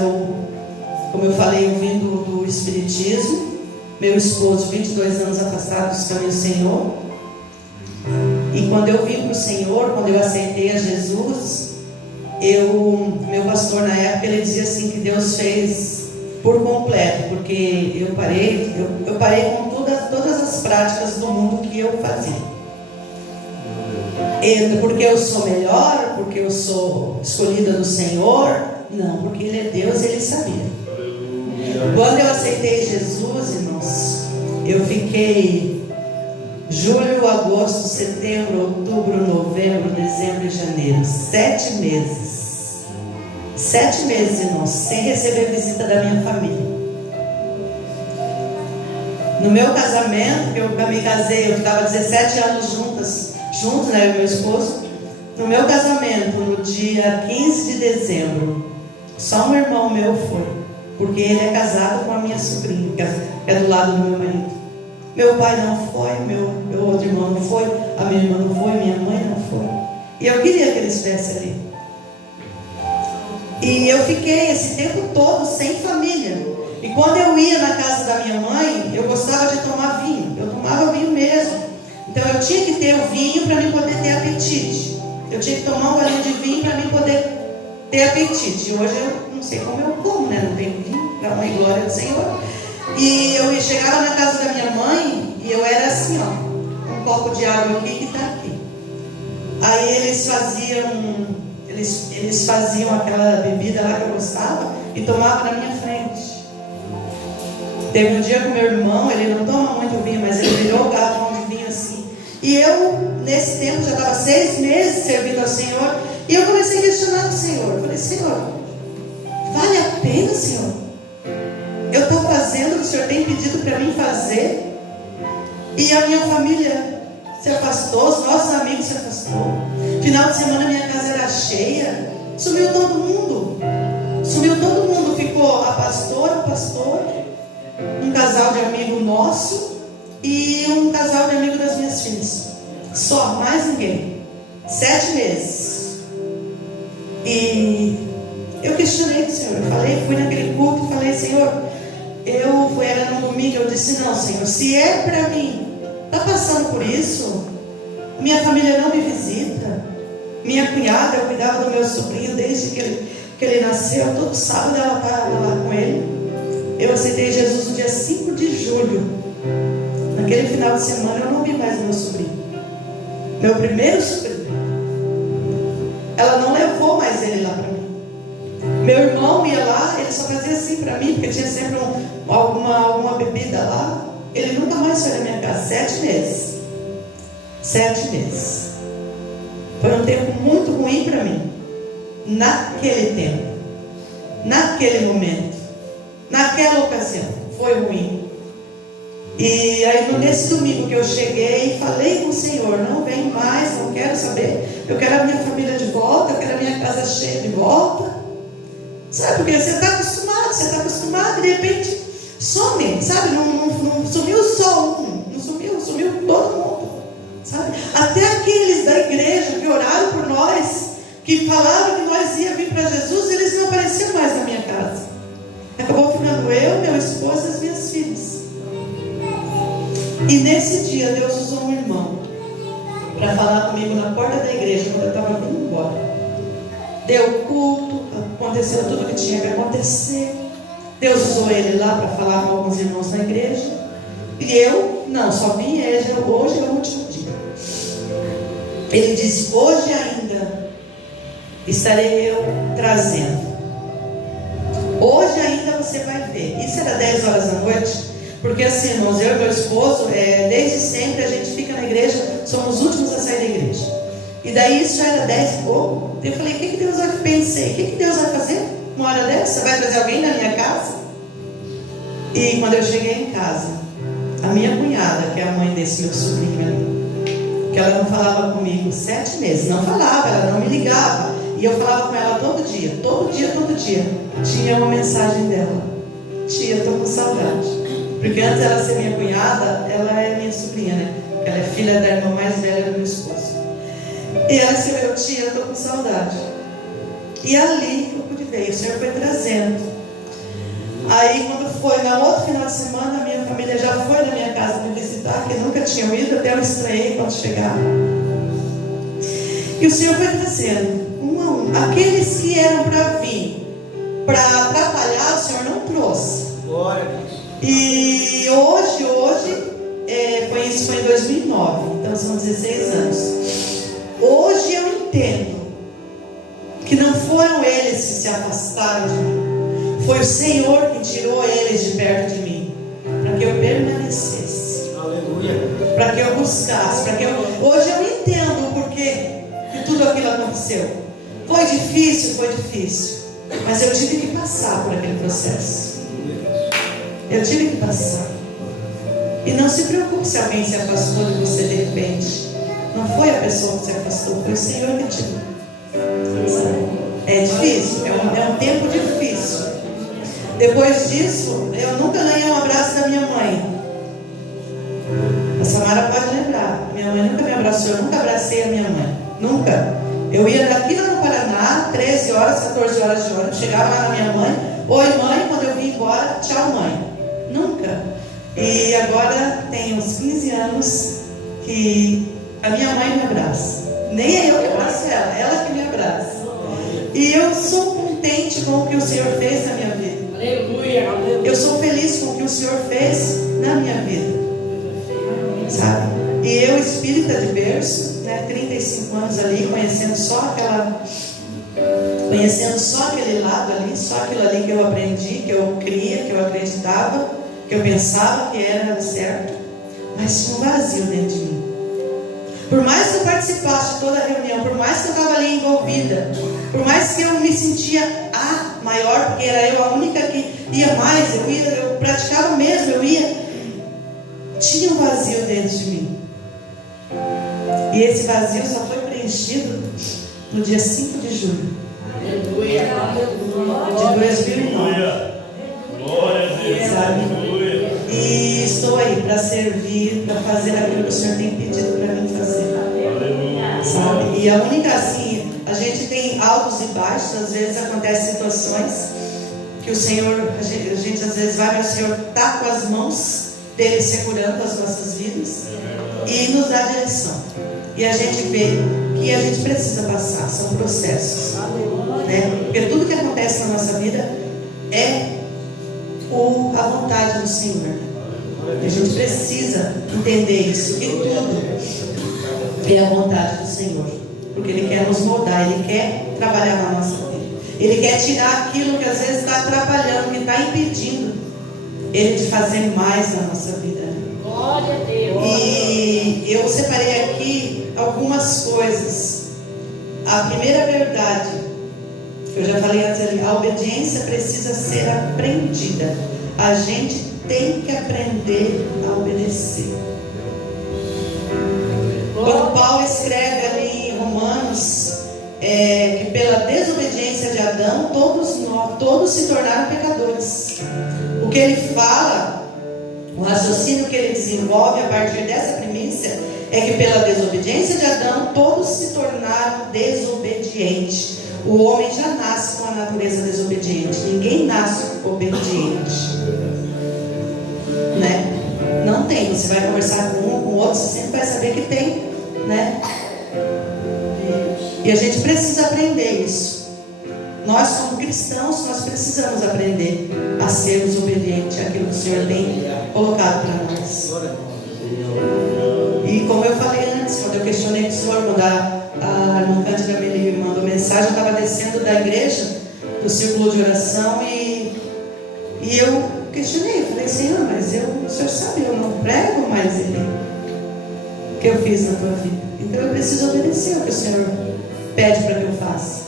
como eu falei, eu vim do Espiritismo. Meu esposo, 22 anos afastado dos caminhos do Senhor. E quando eu vim para o Senhor, quando eu aceitei a Jesus, meu pastor na época, ele dizia assim que Deus fez por completo, porque eu parei com todas as práticas do mundo que eu fazia. Porque eu sou melhor, porque eu sou escolhida do Senhor? Não, porque Ele é Deus, Ele sabia. Quando eu aceitei Jesus, irmãos, eu fiquei julho, agosto, setembro, outubro, novembro, dezembro e janeiro, 7 meses. 7 meses, irmãos, sem receber visita da minha família. No meu casamento, que eu me casei, eu ficava 17 anos juntos, né, eu e meu esposo. No meu casamento, no dia 15 de dezembro, só um irmão meu foi. Porque ele é casado com a minha sobrinha, que é do lado do meu marido. Meu pai não foi, meu outro irmão não foi, a minha irmã não foi, minha mãe não foi. E eu queria que ele estivesse ali. E eu fiquei esse tempo todo sem família. E quando eu ia na casa da minha mãe, eu gostava de tomar vinho. Eu tomava vinho mesmo. Então eu tinha que ter o vinho para mim poder ter apetite. Eu tinha que tomar um galinho de vinho para mim poder ter apetite. E hoje eu não sei como eu como, né? Não tenho vinho, para a glória do Senhor. E eu chegava na casa da minha mãe e eu era assim, ó, um copo de água aqui que está aqui. Aí eles faziam aquela bebida lá que eu gostava e tomavam na minha frente. Teve um dia com meu irmão, ele não toma muito vinho, mas ele virou o garrafão de vinho assim. E eu, nesse tempo, já estava 6 meses servindo ao Senhor. E eu comecei a questionar o Senhor. Eu falei, Senhor, vale a pena, Senhor? Eu estou fazendo o que o Senhor tem pedido para mim fazer. E a minha família se afastou, os nossos amigos se afastou. Final de semana minha casa era cheia. Sumiu todo mundo. Ficou a pastora, o pastor, um casal de amigo nosso e um casal de amigo das minhas filhas. Só, mais ninguém. 7 meses. E eu questionei o Senhor. Fui naquele culto e falei, Senhor, era no domingo, eu disse, não, Senhor, se é para mim, está passando por isso, minha família não me visita, minha cunhada, eu cuidava do meu sobrinho desde que ele nasceu, todo sábado ela estava lá com ele. Eu aceitei Jesus no dia 5 de julho. Naquele final de semana eu não vi mais o meu sobrinho, meu primeiro sobrinho. Ela não levou mais ele lá para mim. Meu irmão ia lá, ele só fazia assim para mim, porque tinha sempre alguma bebida lá. Ele nunca mais foi na minha casa. 7 meses. 7 meses. Foi um tempo muito ruim para mim. Naquele tempo. Naquele momento. Naquela ocasião. Foi ruim. E aí nesse domingo que eu cheguei, falei com o Senhor, não venho mais, não quero saber. Eu quero a minha família de volta, eu quero a minha casa cheia de volta. Sabe, porque você está acostumado e de repente some, sabe? Não sumiu só um, não sumiu todo mundo, sabe? Até aqueles da igreja que oraram por nós, que falaram que nós ia vir para Jesus, eles não apareciam mais na minha casa. Acabou ficando eu, meu esposo e as minhas filhas. E nesse dia Deus usou um irmão para falar comigo na porta da igreja quando eu estava indo embora. Deu culto, aconteceu tudo o que tinha que acontecer. Deus usou ele lá para falar com alguns irmãos na igreja. E eu, não, só vim hoje é o último dia. Ele disse, hoje ainda estarei eu trazendo. Hoje ainda você vai ver. Isso era 10 horas da noite. Porque assim, irmãos, eu e meu esposo, desde sempre a gente fica na igreja, somos os últimos a sair da igreja. E daí isso já era 10 e pouco. Eu falei, o que Deus vai fazer? uma hora dessa? Vai trazer alguém na minha casa? E quando eu cheguei em casa, a minha cunhada, que é a mãe desse meu sobrinho ali, que ela não falava comigo 7 meses, não falava, ela não me ligava, e eu falava com ela todo dia, tinha uma mensagem dela: tia, estou com saudade. Porque antes dela ser minha cunhada, ela é minha sobrinha, né? Ela é filha da irmã mais velha do meu esposo. E ela escreveu: tia, estou com saudade. E ali eu pude ver, o Senhor foi trazendo. Aí quando foi na outro final de semana, a minha família já foi na minha casa me visitar, que nunca tinham ido, até eu estranhei quando chegaram. E o Senhor foi trazendo, um a um. Aqueles que eram para vir, para atrapalhar, o Senhor não trouxe. Glória a Deus. E hoje foi em 2009, então são 16 anos. Hoje eu entendo que não foram eles que se afastaram de mim. Foi o Senhor que tirou eles de perto de mim, para que eu permanecesse. Aleluia. Para que eu buscasse, hoje eu entendo o porquê que tudo aquilo aconteceu. Foi difícil, mas eu tive que passar por aquele processo. Eu tive que passar. E não se preocupe se alguém se afastou de você de repente. Não foi a pessoa que se afastou, foi o Senhor que tirou. É difícil, é um tempo difícil. Depois disso, eu nunca ganhei um abraço da minha mãe. A Samara pode lembrar. Minha mãe nunca me abraçou, eu nunca abracei a minha mãe. Nunca. Eu ia daqui lá no Paraná, 13 horas, 14 horas de ônibus. Chegava lá na minha mãe: oi mãe, quando eu vim embora, tchau mãe. Nunca. E agora tem uns 15 anos que a minha mãe me abraça. Nem é eu que abraço ela que me abraça. E eu sou contente com o que o Senhor fez na minha vida. Aleluia. Eu sou feliz com o que o Senhor fez na minha vida. Sabe? E eu, espírita de berço, né, 35 anos ali, conhecendo só aquele lado ali, só aquilo ali que eu aprendi, que eu cria, que eu acreditava, que eu pensava que era certo, mas tinha um vazio dentro de mim. Por mais que eu participasse de toda a reunião, por mais que eu estava ali envolvida, por mais que eu me sentia a maior, porque era eu a única que ia mais, eu praticava mesmo, tinha um vazio dentro de mim. E esse vazio só foi preenchido no dia 5 de julho de 2009. Glória a Deus. Sabe? E estou aí para servir, para fazer aquilo que o Senhor tem pedido para mim fazer. Sabe? E a única assim, a gente tem altos e baixos, às vezes acontecem situações que o Senhor, a gente às vezes vai, mas o Senhor está com as mãos dele segurando as nossas vidas e nos dá direção. E a gente vê que a gente precisa passar, são processos, né? Porque tudo que acontece na nossa vida é a vontade do Senhor. E a gente precisa entender isso, que tudo é a vontade do Senhor, porque Ele quer nos moldar, Ele quer trabalhar na nossa vida, Ele quer tirar aquilo que às vezes está atrapalhando, que está impedindo Ele de fazer mais na nossa vida. Glória a Deus. E eu separei aqui algumas coisas. A primeira verdade, que eu já falei antes ali, a obediência precisa ser aprendida. A gente tem que aprender a obedecer. Quando Paulo escreve ali em Romanos, que pela desobediência de Adão, todos se tornaram pecadores. O que ele fala, o raciocínio que ele desenvolve a partir dessa premissa, é que pela desobediência de Adão, todos se tornaram desobedientes. O homem já nasce com a natureza desobediente. Ninguém nasce obediente, né? Não tem. Você vai conversar com um, com o outro, você sempre vai saber que tem, né? E a gente precisa aprender isso. Nós, como cristãos, nós precisamos aprender a sermos obedientes àquilo que o Senhor tem colocado para nós. E como eu falei antes, quando eu questionei o Senhor, quando a irmã Cândida me mandou mensagem, eu estava descendo da igreja, do círculo de oração, e eu questionei, eu falei: Senhor, mas o Senhor sabe, eu não prego mais Ele, o que eu fiz na tua vida. Então eu preciso obedecer o que o Senhor pede para que eu faça.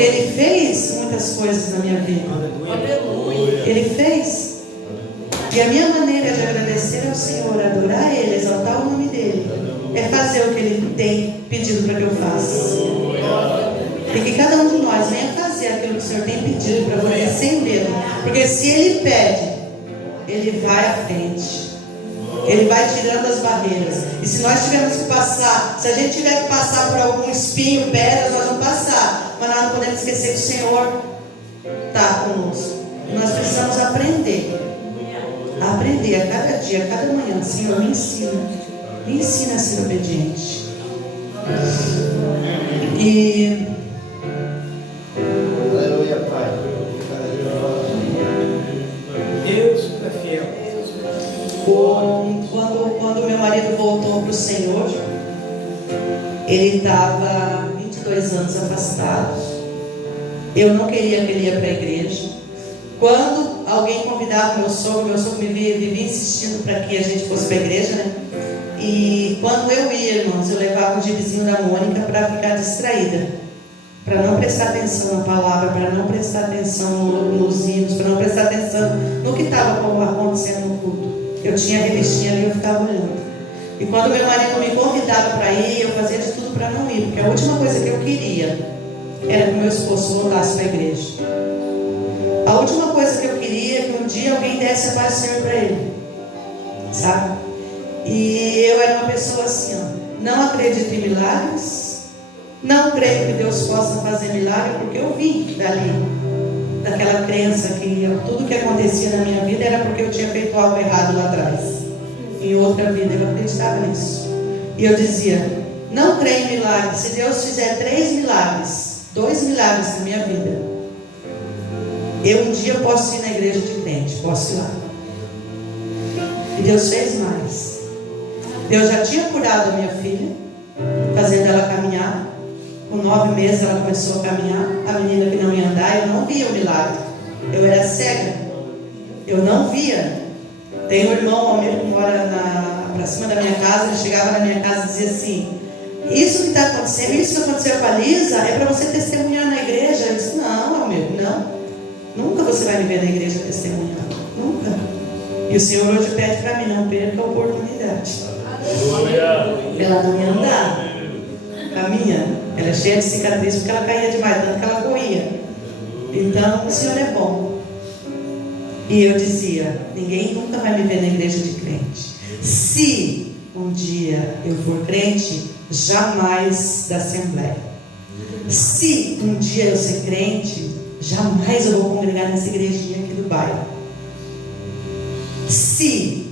Porque Ele fez muitas coisas na minha vida. Ele fez. E a minha maneira de agradecer ao Senhor, adorar Ele, exaltar o nome dEle, é fazer o que Ele tem pedido para que eu faça. E que cada um de nós venha fazer aquilo que o Senhor tem pedido para você sem medo. Porque se Ele pede, Ele vai à frente. Ele vai tirando as barreiras. E se nós tivermos que passar, se a gente tiver que passar por algum espinho, pedras, nós vamos passar. Mas nós não podemos esquecer que o Senhor está conosco. E nós precisamos aprender a cada dia, a cada manhã. Senhor, me ensina a ser obediente. E Aleluia, Pai. Deus é fiel. Quando meu marido voltou para o Senhor, ele estava 22 anos afastado. Eu não queria que ele ia para a igreja. Quando alguém convidava meu sogro me vivia insistindo para que a gente fosse para a igreja, né? E quando eu ia, irmãos, eu levava o gibizinho da Mônica para ficar distraída, para não prestar atenção na palavra, para não prestar atenção nos hinos, para não prestar atenção no que estava acontecendo no culto. Eu tinha a revistinha ali, eu ficava olhando. E quando meu marido me convidava para ir, eu fazia de tudo para não ir, porque a última coisa que eu queria era que meu esposo voltasse para a igreja. A última coisa que eu queria é que um dia alguém desse a paz do Senhor para ele, sabe? E eu era uma pessoa assim, ó, não acredito em milagres, não creio que Deus possa fazer milagre, porque eu vim daquela crença que tudo que acontecia na minha vida era porque eu tinha feito algo errado lá atrás. Em outra vida eu acreditava nisso. E eu dizia, não creio em milagres. Se Deus fizer 3 milagres, 2 milagres na minha vida, eu um dia posso ir na igreja de crente, posso ir lá. E Deus fez mais. Deus já tinha curado a minha filha, fazendo ela caminhar. Com 9 meses ela começou a caminhar. A menina que não ia andar, eu não via o milagre. Eu era cega. Eu não via. Tem um irmão, um amigo que mora pra cima da minha casa. Ele chegava na minha casa e dizia assim, isso que está acontecendo, isso que aconteceu com a Lisa, é para você testemunhar na igreja. Eu disse, não, amigo, não. Nunca você vai me ver na igreja testemunhar. Nunca. E o Senhor hoje pede para mim, não perca a oportunidade. Ela não ia andar. Caminha. Ela é cheia de cicatriz porque ela caía demais, tanto que ela corria. Então o Senhor é bom. E eu dizia, ninguém nunca vai me ver na igreja de crente. Se um dia eu for crente, jamais da Assembleia. Se um dia eu ser crente, jamais eu vou congregar nessa igrejinha aqui do bairro. Se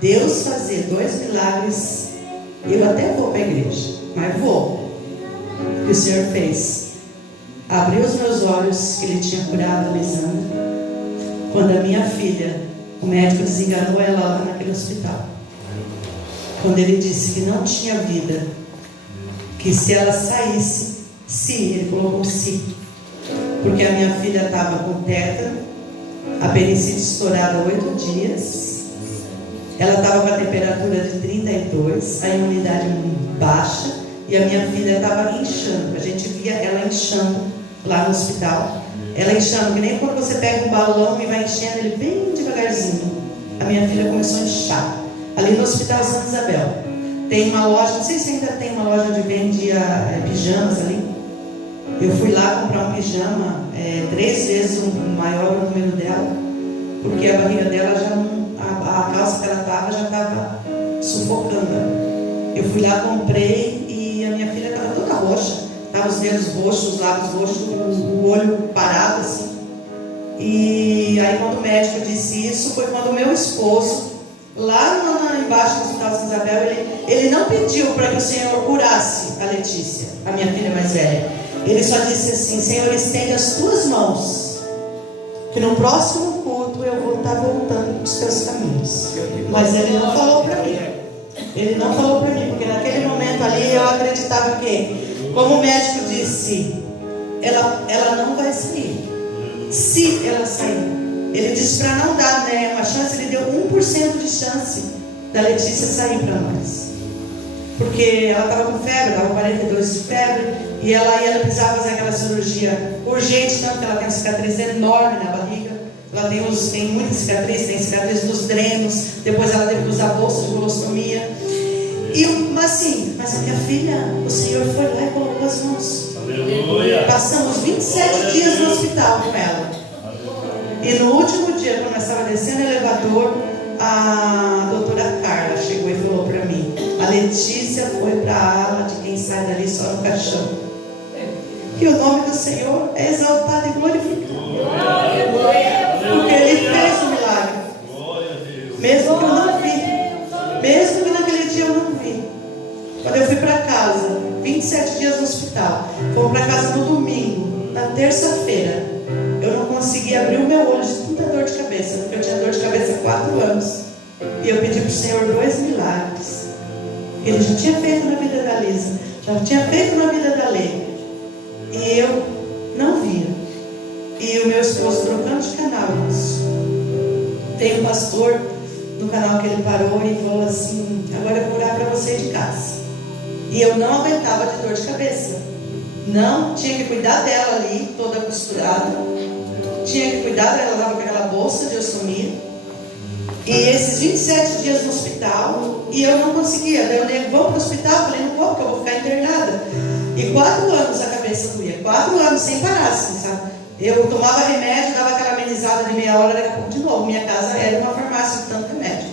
Deus fazer 2 milagres, eu até vou para a igreja, mas vou. O que o Senhor fez? Abriu os meus olhos, que Ele tinha curado a Lisandra. Quando a minha filha, o médico desenganou ela lá naquele hospital. Quando ele disse que não tinha vida, que se ela saísse, ele colocou se, porque a minha filha estava com tétano, a apendicite estourada há 8 dias, ela estava com a temperatura de 32, a imunidade baixa, e a minha filha estava inchando. A gente via ela inchando lá no hospital, ela inchando, que nem quando você pega um balão e vai enchendo ele bem devagarzinho. A minha filha começou a inchar ali no Hospital Santa Isabel. Tem uma loja, não sei se ainda tem uma loja onde vende pijamas ali. Eu fui lá comprar um pijama, 3 vezes o maior o número dela, porque a barriga dela já não, a calça que ela estava já estava sufocando. Eu fui lá, comprei, e a minha filha estava toda roxa, estava os dedos roxos, os lábios roxos, o olho parado assim. E aí quando o médico disse isso, foi quando o meu esposo, lá embaixo do Hospital Santa Isabel, ele não pediu para que o Senhor curasse a Letícia, a minha filha mais velha. Ele só disse assim, Senhor, estende as tuas mãos, que no próximo culto eu vou estar voltando para os teus caminhos. Mas ele não falou para mim. Ele não falou para mim, porque naquele momento ali eu acreditava que, como o médico disse, ela não vai sair. Se ela sair, ele disse para não dar, né, uma chance, ele deu 1% de chance da Letícia sair para nós. porque ela estava com febre, estava com 42 de febre, e ela precisava fazer aquela cirurgia urgente, tanto que ela tem uma cicatriz enorme na barriga. Ela tem muita cicatriz, tem cicatriz dos drenos, depois ela teve que usar bolsa de colostomia. Mas a minha filha, o Senhor foi lá e colocou as mãos. Aleluia. Passamos 27 dias no hospital com ela. E no último dia, quando nós estávamos descendo o elevador, a doutora Carla chegou e falou para mim: a Letícia foi para a ala de quem sai dali só no caixão. Que o nome do Senhor é exaltado e glorificado. Porque Ele fez o milagre. Mesmo que eu não vi. Mesmo que naquele dia eu não vi. Quando eu fui para casa, 27 dias no hospital, fomos para casa no domingo. Na terça-feira, eu não conseguia abrir o meu olho de tanta dor de cabeça, porque eu tinha dor de cabeça há 4 anos. E eu pedi para o Senhor 2 milagres. Ele já tinha feito na vida da Lisa, já tinha feito na vida da Lê. E eu não via. E o meu esposo trocando de canal. Tem um pastor no canal que ele parou e falou assim: agora eu vou orar para você de casa. E eu não aguentava de dor de cabeça. Não, tinha que cuidar dela ali, toda costurada. Tinha que cuidar dela, ela dava com aquela bolsa de ossomia. E esses 27 dias no hospital, e eu não conseguia. Daí eu falei: vamos para o hospital? Eu falei: não vou, porque eu vou ficar internada. E 4 anos a cabeça doía, 4 anos sem parar, assim, sabe? Eu tomava remédio, dava aquela amenizada de meia hora, daqui a pouco de novo. Minha casa era uma farmácia de tanto remédio.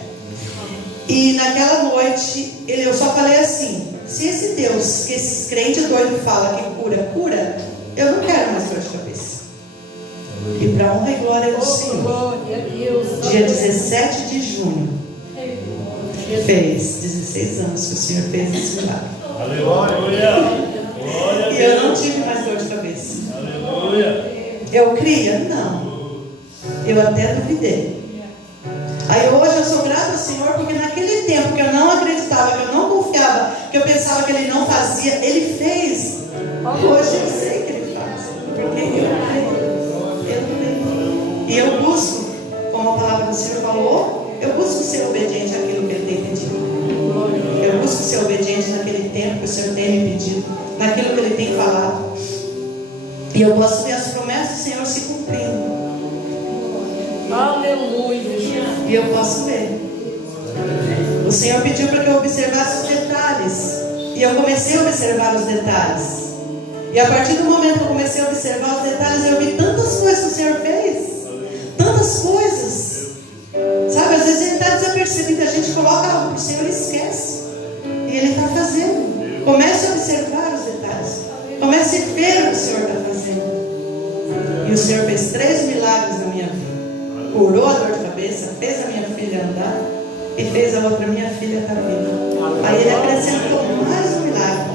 E naquela noite, eu só falei assim: se esse Deus, que esses crentes doidos falam que cura, eu não quero mais dor de cabeça. E para honra e glória do Senhor, dia 17 de junho, fez 16 anos que o Senhor fez esse milagre. Aleluia! E eu não tive mais dor de cabeça. Aleluia! Eu cria? Não. Eu até duvidei. Aí hoje eu sou grata ao Senhor, porque naquele tempo que eu não acreditava, que eu não confiava, que eu pensava que Ele não fazia, Ele fez. Hoje eu sei que Ele faz, porque eu creio. E eu busco, como a palavra do Senhor falou, eu busco ser obediente àquilo que Ele tem pedido. Eu busco ser obediente naquele tempo que o Senhor tem me pedido, naquilo que Ele tem falado. E eu posso ver as promessas do Senhor se cumprindo. Aleluia. E eu posso ver. O Senhor pediu para que eu observasse os detalhes. E eu comecei a observar os detalhes. E a partir do momento que eu comecei a observar os detalhes, eu vi tantas coisas que o Senhor fez. Tantas coisas. Sabe, às vezes Ele está desapercebido. A gente coloca algo para o Senhor e esquece. E Ele está fazendo. Comece a observar os detalhes. Comece a ver o que o Senhor está fazendo. E o Senhor fez 3 milagres na minha vida. Curou a dor de cabeça, fez a minha filha andar e fez a outra minha filha estar viva. Aí Ele acrescentou mais um milagre.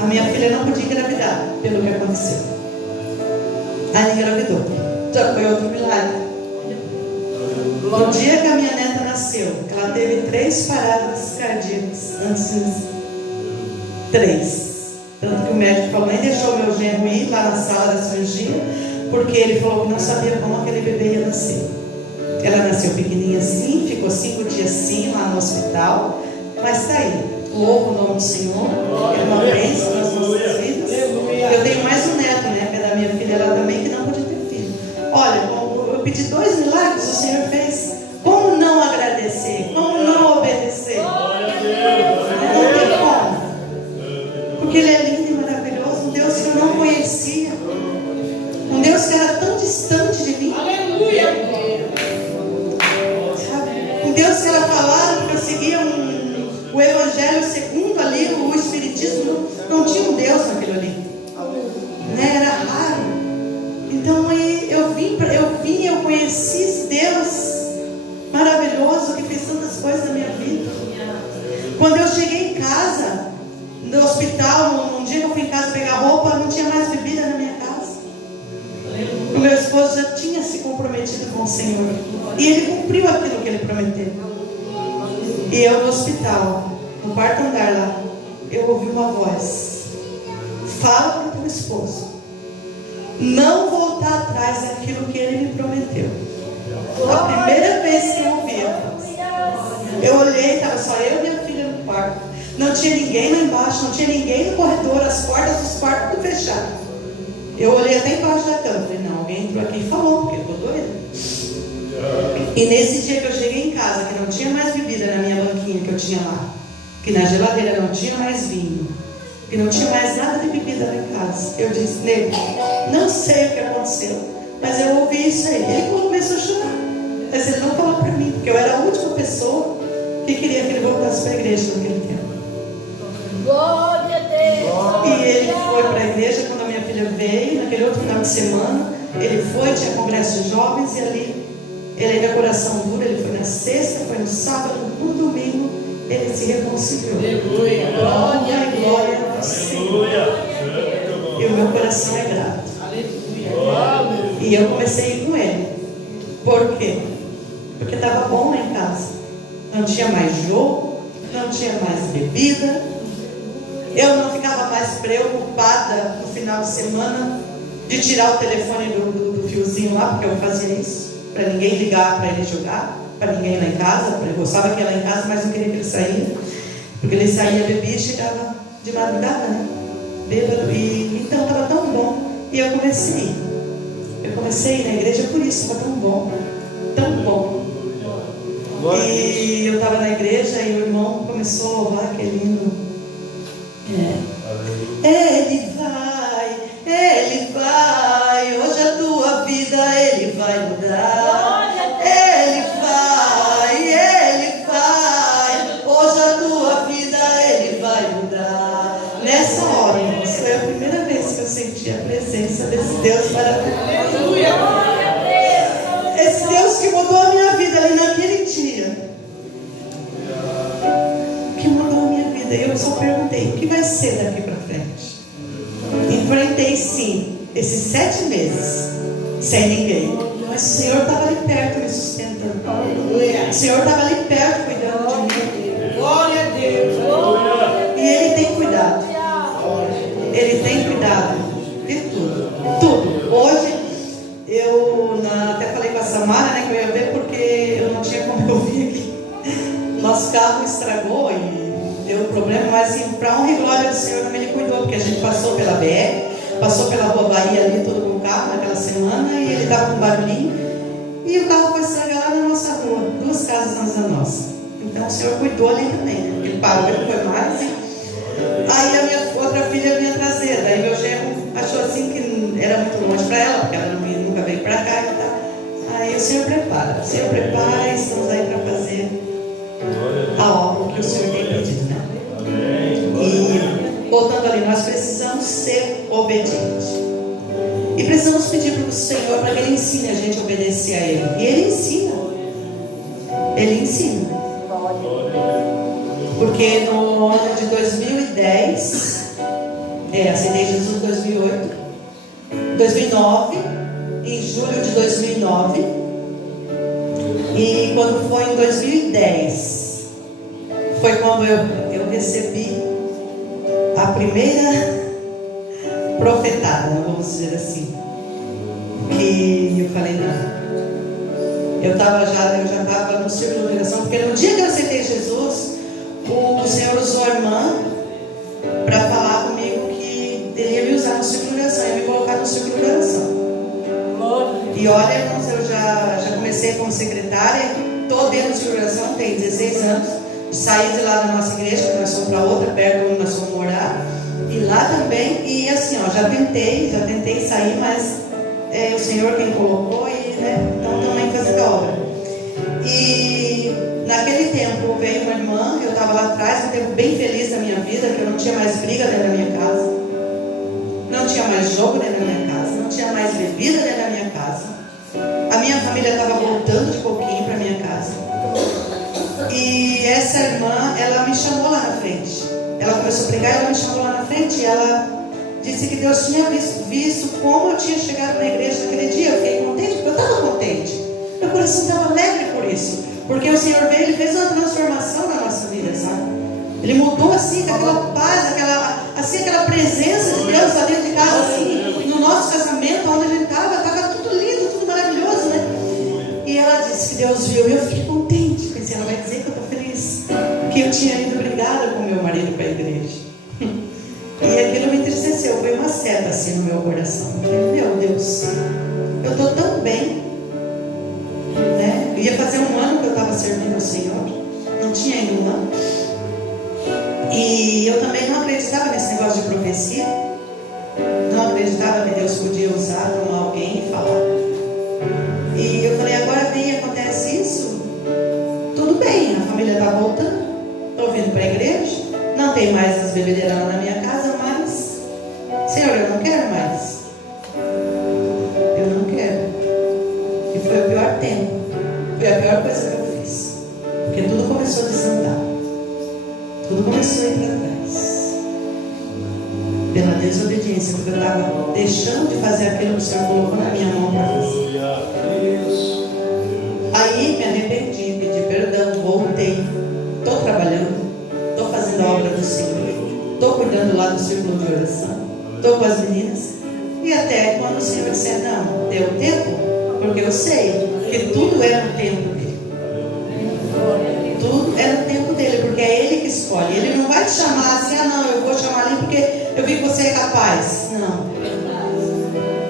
A minha filha não podia engravidar pelo que aconteceu. Aí engravidou. Já foi outro milagre. No dia que a minha neta nasceu, ela teve 3 paradas cardíacas antes. 3. Tanto que o médico falou: nem deixou meu genro ir lá na sala da cirurgia, porque ele falou que não sabia como aquele bebê ia nascer. Ela nasceu pequenininha assim, ficou 5 dias assim lá no hospital, mas está aí. Louvo o nome do Senhor, é uma bênção nas nossas vidas. Eu tenho mais um neto, né, que é da minha filha lá também, que não podia ter filho. Olha, eu pedi 2 milagres, o Senhor fez. Como não agradecer? Como não obedecer? Não tem como. Porque Ele é lindo e maravilhoso, um Deus que eu não conhecia. Um Deus que era tão distante de mim. Aleluia. Um Deus que era falado que eu seguia o Evangelho segundo ali, o Espiritismo. Não tinha um Deus naquilo ali. Né? Era raro. Então aí eu conheci esse Deus maravilhoso que fez tantas coisas na minha vida. Quando eu cheguei em casa, no hospital, um dia que eu fui em casa pegar roupa, não tinha mais bebida na minha casa. O meu esposo já tinha se comprometido com o Senhor. E ele cumpriu aquilo que ele prometeu. E eu no hospital, no quarto andar lá, eu ouvi uma voz: fala para o teu esposo não voltar atrás daquilo que ele me prometeu. A primeira vez que eu ouvi a voz, eu olhei, estava só eu e minha filha no quarto. Não tinha ninguém lá embaixo, não tinha ninguém no corredor, as portas dos quartos tudo fechadas. Eu olhei até embaixo da cama, falei, não, alguém entrou aqui e falou, porque eu estou doida. E nesse dia que eu cheguei em casa, que não tinha mais bebida na minha banquinha que eu tinha lá, que na geladeira não tinha mais vinho, que não tinha mais nada de bebida lá em casa, eu disse, nego, não sei o que aconteceu, mas eu ouvi isso aí. Ele começou a chorar, mas ele não falou para mim, porque eu era a última pessoa que queria que ele voltasse para a igreja naquele tempo. Glória a Deus. E ele foi para a igreja quando a minha filha veio, naquele outro final de semana. Ele foi, tinha congresso de jovens, e ali, ele ainda coração duro, ele foi na sexta, foi no sábado, no domingo, ele se reconciliou. Aleluia. Glória, glória ao Senhor. E o meu coração é grato. E eu comecei a ir com ele. Por quê? Porque estava bom lá em casa. Não tinha mais jogo, não tinha mais bebida. Eu não ficava mais preocupada no final de semana de tirar o telefone do fiozinho lá, porque eu fazia isso, para ninguém ligar para ele jogar, para ninguém ir lá em casa, porque eu gostava que ia lá em casa, mas não queria que ele saía, porque ele saía, bebia e chegava de madrugada, né? Bêbado, e então estava tão bom. E eu comecei a ir na igreja por isso, estava tão bom, tão bom. E eu estava na igreja e o irmão começou a louvar aquele hino. Ele vai, hoje a tua vida Ele vai mudar. Ele vai, hoje a tua vida Ele vai mudar. Nessa hora, irmãos, foi a primeira vez que eu senti a presença desse Deus maravilhoso. Esse Deus que mudou a minha vida ali naquele dia. Que mudou a minha vida. E eu só perguntei, o que vai ser daqui para frente? Enfrentei sim esses 7 meses sem ninguém, mas o Senhor estava ali perto me sustentando. O Senhor estava ali perto cuidando de mim. Glória a Deus. E Ele tem cuidado. Ele tem cuidado de tudo. Hoje eu até falei com a Samara, né, que eu ia ver, porque eu não tinha como eu vir aqui. Nosso carro estragou e deu problema, mas assim, para honra e glória do Senhor também Ele cuidou, porque a gente passou pela BR, passou pela Rua Bahia ali, todo com o carro naquela semana, e ele estava com barulhinho, e o carro foi estragar lá na nossa rua, 2 casas antes da nossa. Então o Senhor cuidou ali também, né? Ele parou, ele foi mais, e aí a minha outra filha vinha trazer, daí meu genro achou assim que era muito longe para ela, porque ela nunca veio para cá e tal. Aí o Senhor prepara, e estamos aí para fazer a obra que o Senhor tem pedido, né? E voltando ali, nós precisamos ser obedientes. E precisamos pedir para o Senhor para que Ele ensine a gente a obedecer a Ele. E Ele ensina. Ele ensina. Porque no ano de 2010, aceitei Jesus em 2009, em julho de 2009. E quando foi em 2010, foi quando eu recebi a primeira profetada, vamos dizer assim. Que eu falei, não. Eu já estava no círculo de oração, porque no dia que eu aceitei Jesus, o Senhor usou a irmã para falar comigo que Ele ia me usar no círculo de oração, ia me colocar no círculo de oração. E olha, irmãos, eu já comecei como secretária, estou dentro do círculo de oração, tenho 16 anos. Saí de lá da nossa igreja, que nós fomos para outra, perto onde nós fomos morar, e lá também, e assim, ó, já tentei sair, mas o Senhor quem colocou, e né, então também fazendo a obra. E naquele tempo veio uma irmã, eu estava lá atrás, um tempo bem feliz da minha vida, que eu não tinha mais briga dentro da minha casa, não tinha mais jogo dentro da minha casa, não tinha mais bebida dentro da minha casa, a minha família estava voltando de pouquinho para minha casa. E essa irmã, ela me chamou lá na frente. Ela começou a pregar, ela me chamou lá na frente e ela disse que Deus tinha visto como eu tinha chegado na igreja naquele dia. Eu fiquei contente, porque eu estava contente. Meu coração estava alegre por isso. Porque o Senhor veio, Ele fez uma transformação na nossa vida, sabe? Ele mudou assim, com aquela paz, aquela presença de Deus lá dentro de casa, assim, no nosso casamento, onde a gente estava tudo lindo, tudo maravilhoso, né? E ela disse que Deus viu, e eu fiquei contente. Pensei, ela vai dizer que eu estou feliz, que eu tinha ido brigada com meu marido, seta assim no meu coração. Eu falei, meu Deus, eu estou tão bem, né? Ia fazer um ano que eu estava servindo ao Senhor, não tinha ainda um ano, e eu também não acreditava nesse negócio de profecia, não acreditava que Deus podia usar como alguém e falar. E eu falei, agora vem e acontece isso, tudo bem, a família está voltando, estou vindo para a igreja, não tem mais as bebedeiras na minha casa, mas Senhor, eu não quero mais. Eu não quero. E foi o pior tempo. Foi a pior coisa que eu fiz. Porque tudo começou a desandar. Tudo começou a ir para trás. Pela desobediência, porque eu estava deixando de fazer aquilo que o Senhor colocou na minha mão para fazer. Aí me arrependi, pedi perdão, voltei. Estou trabalhando. Estou fazendo a obra do Senhor. Estou cuidando lá do círculo de oração. Estou com as meninas. E até quando o Senhor disser, não, deu tempo, porque eu sei que tudo era no tempo dele. Tudo era no tempo dele, porque é ele que escolhe. Ele não vai te chamar assim, não, eu vou chamar ali porque eu vi que você é capaz. Não.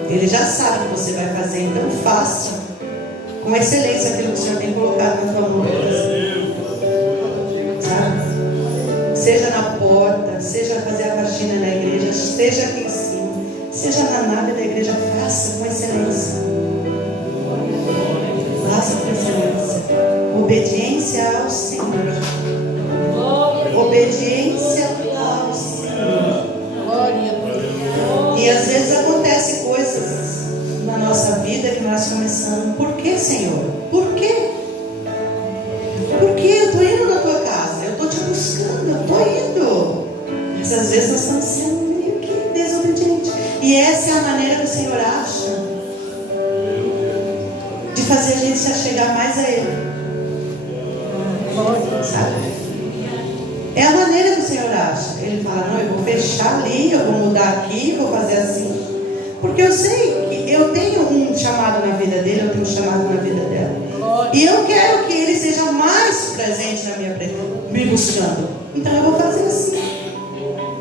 Ele já sabe o que você vai fazer, então faça com excelência aquilo que o Senhor tem colocado na tua mão. Sabe? Seja na porta, seja fazer a faxina na igreja, seja aqui em cima, seja na nave da igreja, faça com excelência. Faça com excelência. Obediência ao Senhor. Obediência ao Senhor. E às vezes acontecem coisas na nossa vida que nós começamos. Por que, Senhor? Por quê? Porque eu estou indo na tua casa, eu estou te buscando, eu estou indo. Mas às vezes nós estamos sendo meio que desobedientes. E essa é a maneira que o Senhor acha de fazer a gente se achegar mais a Ele. Sabe? É a maneira que o Senhor acha. Ele fala, não, eu vou fechar ali, eu vou mudar aqui, vou fazer assim. Porque eu sei que eu tenho um chamado na vida dele, eu tenho um chamado na vida dela. E eu quero que ele seja mais presente na minha vida, me buscando. Então eu vou fazer assim.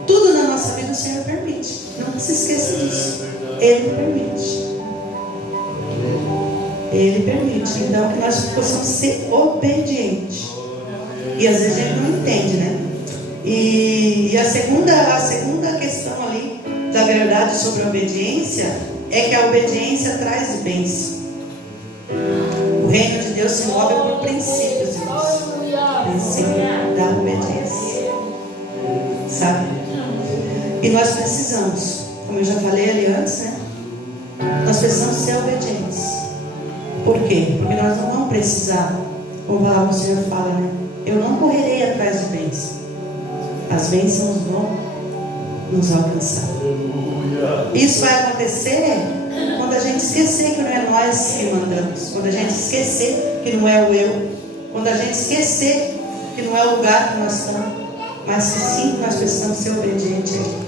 Tudo na nossa vida o Senhor permite. Não se esqueça disso. Ele permite. Ele permite. Então que nós possamos ser obedientes. E às vezes a gente não entende, né? E a segunda questão ali da verdade sobre a obediência é que a obediência traz bênção. O reino de Deus se move por princípios, irmãos. Princípio da obediência. Sabe? E nós precisamos, como eu já falei ali antes, né? Nós precisamos ser obedientes. Por quê? Porque nós não vamos precisar, como a palavra do Senhor fala, né? Eu não correrei atrás de bênçãos. As bênçãos vão nos alcançar. Isso vai acontecer quando a gente esquecer que não é nós que mandamos, quando a gente esquecer que não é o eu, quando a gente esquecer que não é o lugar que nós estamos, mas que sim, nós precisamos ser obedientes a Ele.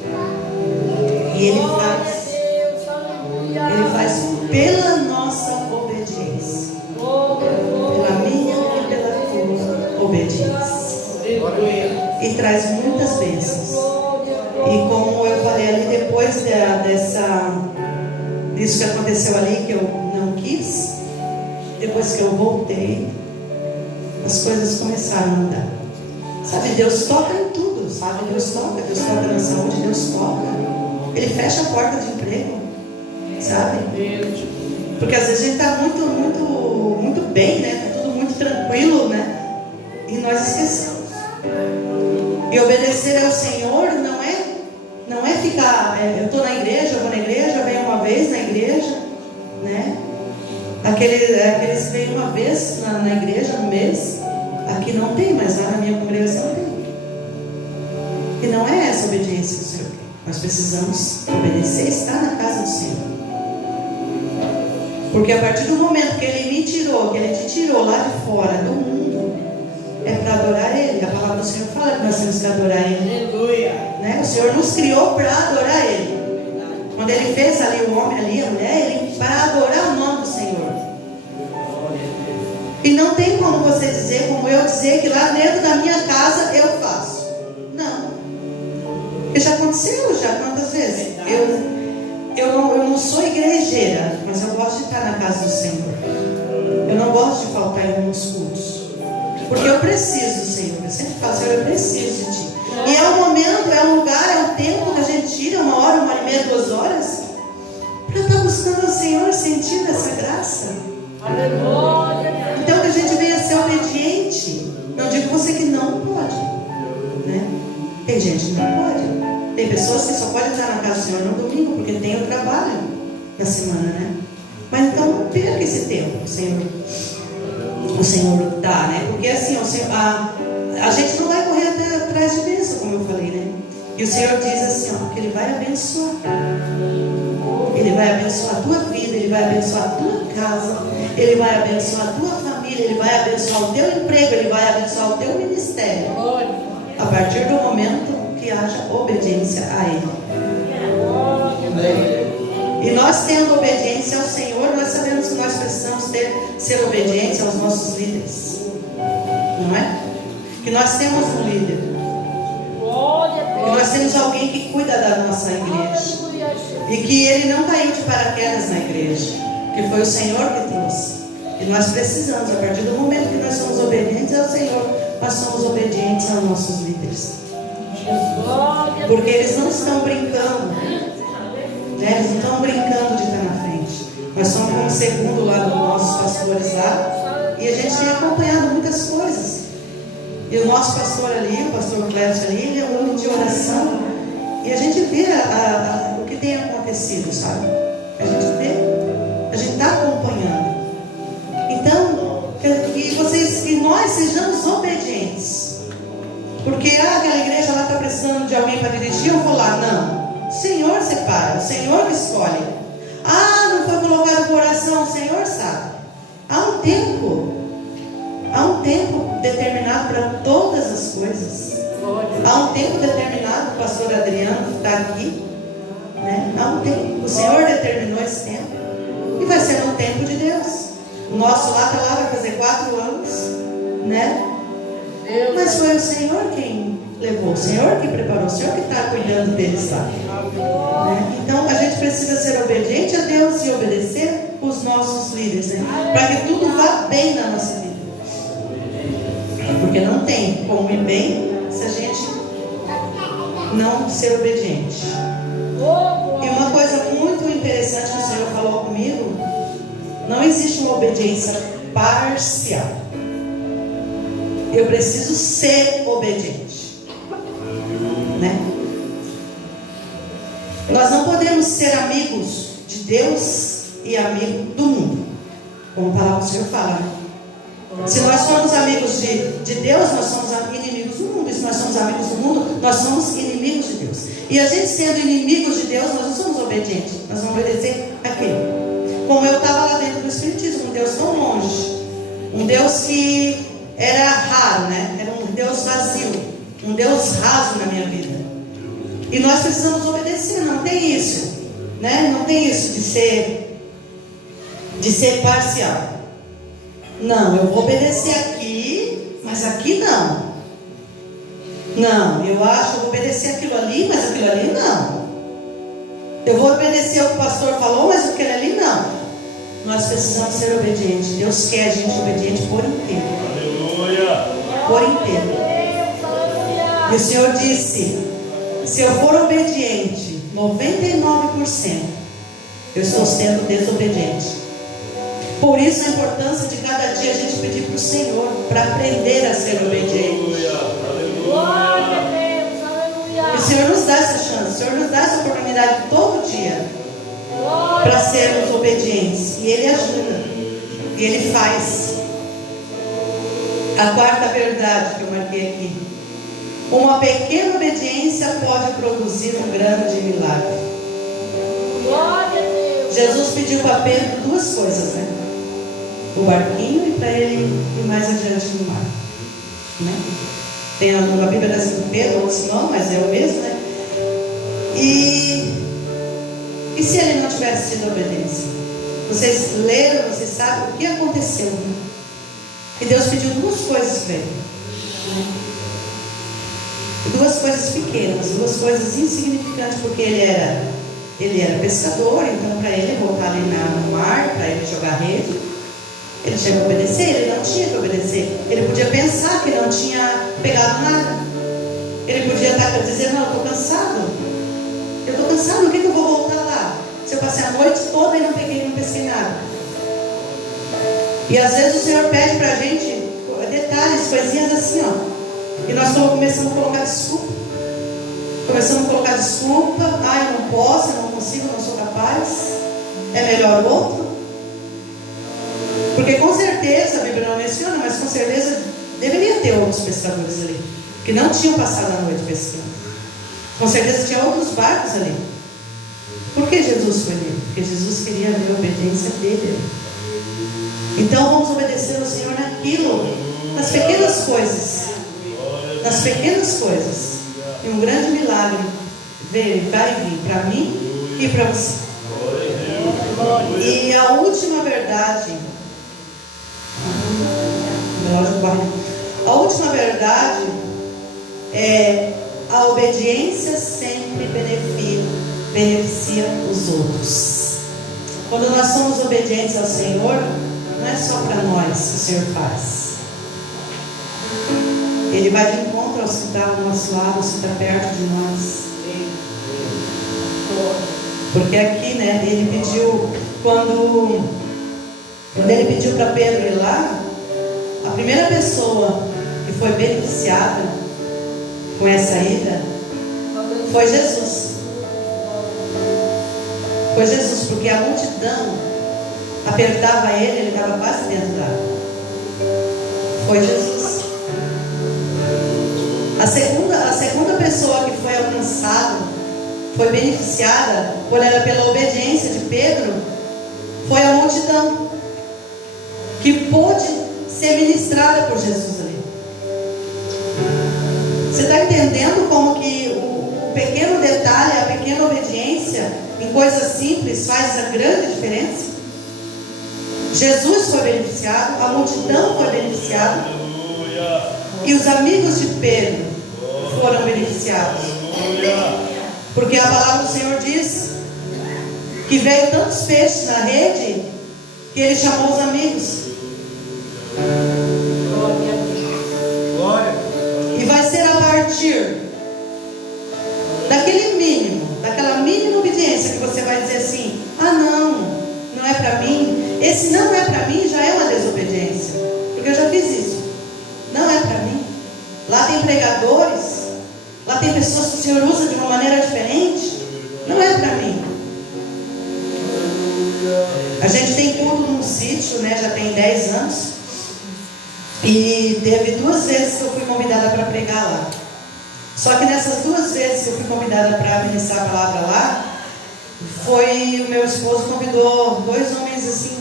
E Ele faz pela nossa obediência, pela minha e pela tua obediência, e traz muitas bênçãos. E como eu falei ali, depois disso que aconteceu ali, que eu não quis, depois que eu voltei, as coisas começaram a mudar. Sabe, Deus toca em tudo, sabe? Deus toca na saúde, Deus toca. Ele fecha a porta de emprego, sabe? Porque às vezes a gente está muito bem, né? Está tudo muito tranquilo, né? E nós esquecemos. E obedecer ao Senhor não é ficar, eu estou na igreja, eu vou na igreja, eu venho uma vez na igreja, né? Aqueles que vêm uma vez na igreja no mês, aqui não tem, mas lá na minha congregação tem. E não é essa obediência que o Senhor quer. Nós precisamos obedecer, estar na casa do Senhor. Porque a partir do momento que Ele me tirou, que Ele te tirou lá de fora do mundo, é para adorar Ele. A palavra do Senhor fala que nós temos que adorar Ele. Aleluia. Né? O Senhor nos criou para adorar Ele. Quando Ele fez ali o homem, ali a mulher, Ele para adorar o nome do Senhor. E não tem como você dizer, como eu dizer, que lá dentro da minha casa eu faço. Não. Porque já aconteceu, já quantas vezes? eu não sou igrejeira, mas eu gosto de estar na casa do Senhor. Eu não gosto de faltar em alguns cultos, porque eu preciso do Senhor. Eu sempre falo, Senhor, eu preciso de Ti. E é um momento, é um lugar, é um tempo que a gente tira 1 hora, 1h30, 2 horas, para estar buscando o Senhor, sentindo essa graça. Então que a gente venha ser obediente. Não digo você que não pode, né? Tem gente que não pode. Tem pessoas que só podem estar na casa do Senhor no domingo, porque tem o trabalho na semana, né? Mas então não perca esse tempo, o Senhor dá, né? Porque assim, a gente não vai correr atrás de bênção, como eu falei, né? E o Senhor diz assim, ó, que Ele vai abençoar. Ele vai abençoar a tua vida, Ele vai abençoar a tua casa, Ele vai abençoar a tua família, Ele vai abençoar o teu emprego, Ele vai abençoar o teu ministério. A partir do momento que haja obediência a Ele. E nós tendo obediência ao Senhor, nós sabemos que nós precisamos ser obedientes aos nossos líderes. Não é? Que nós temos um líder. Que nós temos alguém que cuida da nossa igreja. E que ele não caiu de paraquedas na igreja. Que foi o Senhor que trouxe. E nós precisamos, a partir do momento que nós somos obedientes ao Senhor, nós somos obedientes aos nossos líderes. Porque eles não estão brincando, né? Eles não estão brincando de estar na frente. Nós somos como segundo lá dos nossos pastores lá, e a gente tem acompanhado muitas coisas. E o nosso pastor ali, o pastor Clécio ali, ele é um homem de oração, e a gente vê o que tem acontecido, sabe? A gente vê, a gente está acompanhando. Então, que nós sejamos obedientes. Porque aquela igreja lá está precisando de alguém para dirigir, eu vou lá. Não. O Senhor separa, o Senhor que escolhe. Não foi colocado no coração, o Senhor sabe. Há um tempo determinado para todas as coisas. Há um tempo determinado, o pastor Adriano está aqui, né? Há um tempo, o Senhor determinou esse tempo, e vai ser no tempo de Deus. O nosso lá está lá, vai fazer 4 anos, né? Mas foi o Senhor quem levou, o Senhor que preparou, o Senhor que está cuidando deles lá, né? Então a gente precisa ser obediente a Deus e obedecer os nossos líderes, né? Para que tudo vá bem na nossa vida. Porque não tem como ir bem se a gente não ser obediente. E uma coisa muito interessante que o Senhor falou comigo: não existe uma obediência parcial. Eu preciso ser obediente, né? Nós não podemos ser amigos de Deus e amigo do mundo, como a palavra do Senhor fala, né? Se nós somos amigos de Deus, nós somos inimigos do mundo. E se nós somos amigos do mundo, nós somos inimigos de Deus. E a gente sendo inimigos de Deus, nós não somos obedientes. Nós vamos obedecer a quem? Como eu estava lá dentro do Espiritismo, um Deus tão longe, um Deus que era raro, né? Era um Deus vazio, um Deus raso na minha vida. E nós precisamos obedecer, não tem isso, né? Não tem isso de ser parcial. Não, eu vou obedecer aqui, mas aqui não. Não, eu acho que eu vou obedecer aquilo ali, mas aquilo ali não. Eu vou obedecer o que o pastor falou, mas aquilo ali não. Nós precisamos ser obedientes. Deus quer a gente obediente por inteiro. Aleluia! Por inteiro. E o Senhor disse: se eu for obediente 99%, eu estou sendo desobediente. Por isso a importância de cada dia a gente pedir para o Senhor, para aprender a ser obediente. Glória a Deus, aleluia. E o Senhor nos dá essa chance, o Senhor nos dá essa oportunidade todo dia para sermos obedientes. E Ele ajuda, e Ele faz. A quarta verdade que eu marquei aqui: uma pequena obediência pode produzir um grande milagre. Glória a Deus. Jesus pediu para Pedro 2 coisas, né? O barquinho e para ele ir mais adiante no mar, né? Tem a Bíblia da Pedro, outros não, mas é o mesmo, né? E se ele não tivesse tido obediência? Vocês leram, vocês sabem o que aconteceu, né? E Deus pediu 2 coisas para ele, né? 2 coisas pequenas, 2 coisas insignificantes, porque ele era Ele era pescador, então para ele voltar ali no mar, para ele jogar rede, ele tinha que obedecer. Ele não tinha que obedecer. Ele podia pensar que não tinha pegado nada. Ele podia estar dizendo: não, eu estou cansado. Eu estou cansado, por que eu vou voltar lá? Se eu passei a noite toda e não pesquei nada. E às vezes o Senhor pede para a gente detalhes, coisinhas assim, ó. E nós começamos a colocar desculpa. Começamos a colocar desculpa. Ah, eu não posso, eu não consigo, eu não sou capaz. É melhor o outro. Porque com certeza, a Bíblia não menciona, mas com certeza deveria ter outros pescadores ali, que não tinham passado a noite pescando. Com certeza tinha outros barcos ali. Por que Jesus foi ali? Porque Jesus queria ver a obediência dele. Então vamos obedecer ao Senhor naquilo, nas pequenas coisas. Nas pequenas coisas. E um grande milagre vai vir para mim e para você. E a última verdade, é: a obediência sempre beneficia os outros. Quando nós somos obedientes ao Senhor, não é só para nós que o Senhor faz. Ele vai de encontro aos que estão ao nosso lado, aos que estão perto de nós. Porque aqui, né, ele pediu, quando ele pediu para Pedro ir lá, a primeira pessoa que foi beneficiada com essa ida foi Jesus. Foi Jesus, porque a multidão apertava ele estava quase dentro da água. Foi Jesus. A segunda pessoa que foi alcançada, foi beneficiada pela obediência de Pedro, foi a multidão, que pôde ser ministrada por Jesus ali. Você está entendendo como que o pequeno detalhe, a pequena obediência em coisas simples faz a grande diferença? Jesus foi beneficiado, a multidão foi beneficiada, e os amigos de Pedro foram beneficiados. Porque a palavra do Senhor diz que veio tantos peixes na rede que ele chamou os amigos. E vai ser a partir daquele mínimo, daquela mínima obediência, que você vai dizer assim: ah, não é para mim. Esse não é para mim já é uma desobediência, porque eu já fiz isso. Não é para mim. Lá tem pregadores, lá tem pessoas que o Senhor usa de uma maneira diferente. Não é para mim. A gente tem culto num sítio, né? Já tem 10 anos. E teve 2 vezes que eu fui convidada para pregar lá. Só que nessas 2 vezes que eu fui convidada para ministrar a palavra lá, foi o meu esposo convidou 2 homens assim,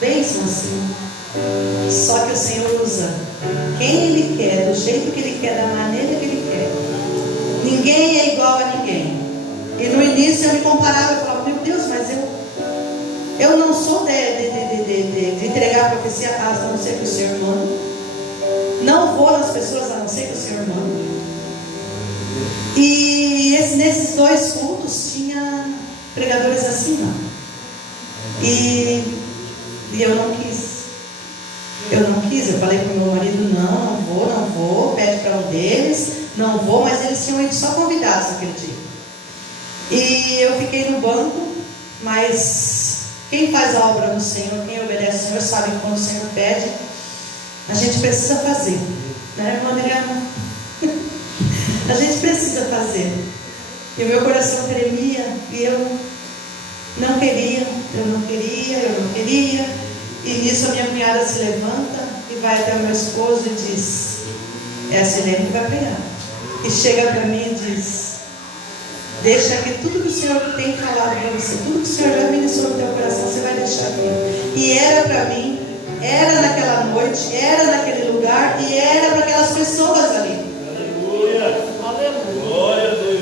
bênção assim. Só que o Senhor usa quem Ele quer, do jeito que Ele quer, da maneira que Ele quer. Ninguém é igual a ninguém. E no início eu me comparava, eu falava: meu Deus, mas eu não sou de entregar a profecia a não ser que o Senhor manda. Não vou nas pessoas a não ser que o Senhor manda. E nesses 2 cultos tinha pregadores assim, não. E eu não quis. Eu falei para o meu marido: não vou, pede para um deles, não vou, mas eles tinham ido só convidados naquele dia. E eu fiquei no banco, mas quem faz a obra do Senhor, quem obedece ao Senhor, sabe que quando o Senhor pede, a gente precisa fazer, né, irmã Adriana? A gente precisa fazer. E o meu coração tremia, e eu não queria. E nisso a minha cunhada se levanta e vai até o meu esposo e diz: é a Silene que vai pregar. E chega para mim e diz: deixa aqui tudo que o Senhor tem falado para você, tudo que o Senhor já ministrou no teu coração, você vai deixar aqui. E era para mim, era naquela noite, era naquele lugar, e era para aquelas pessoas ali.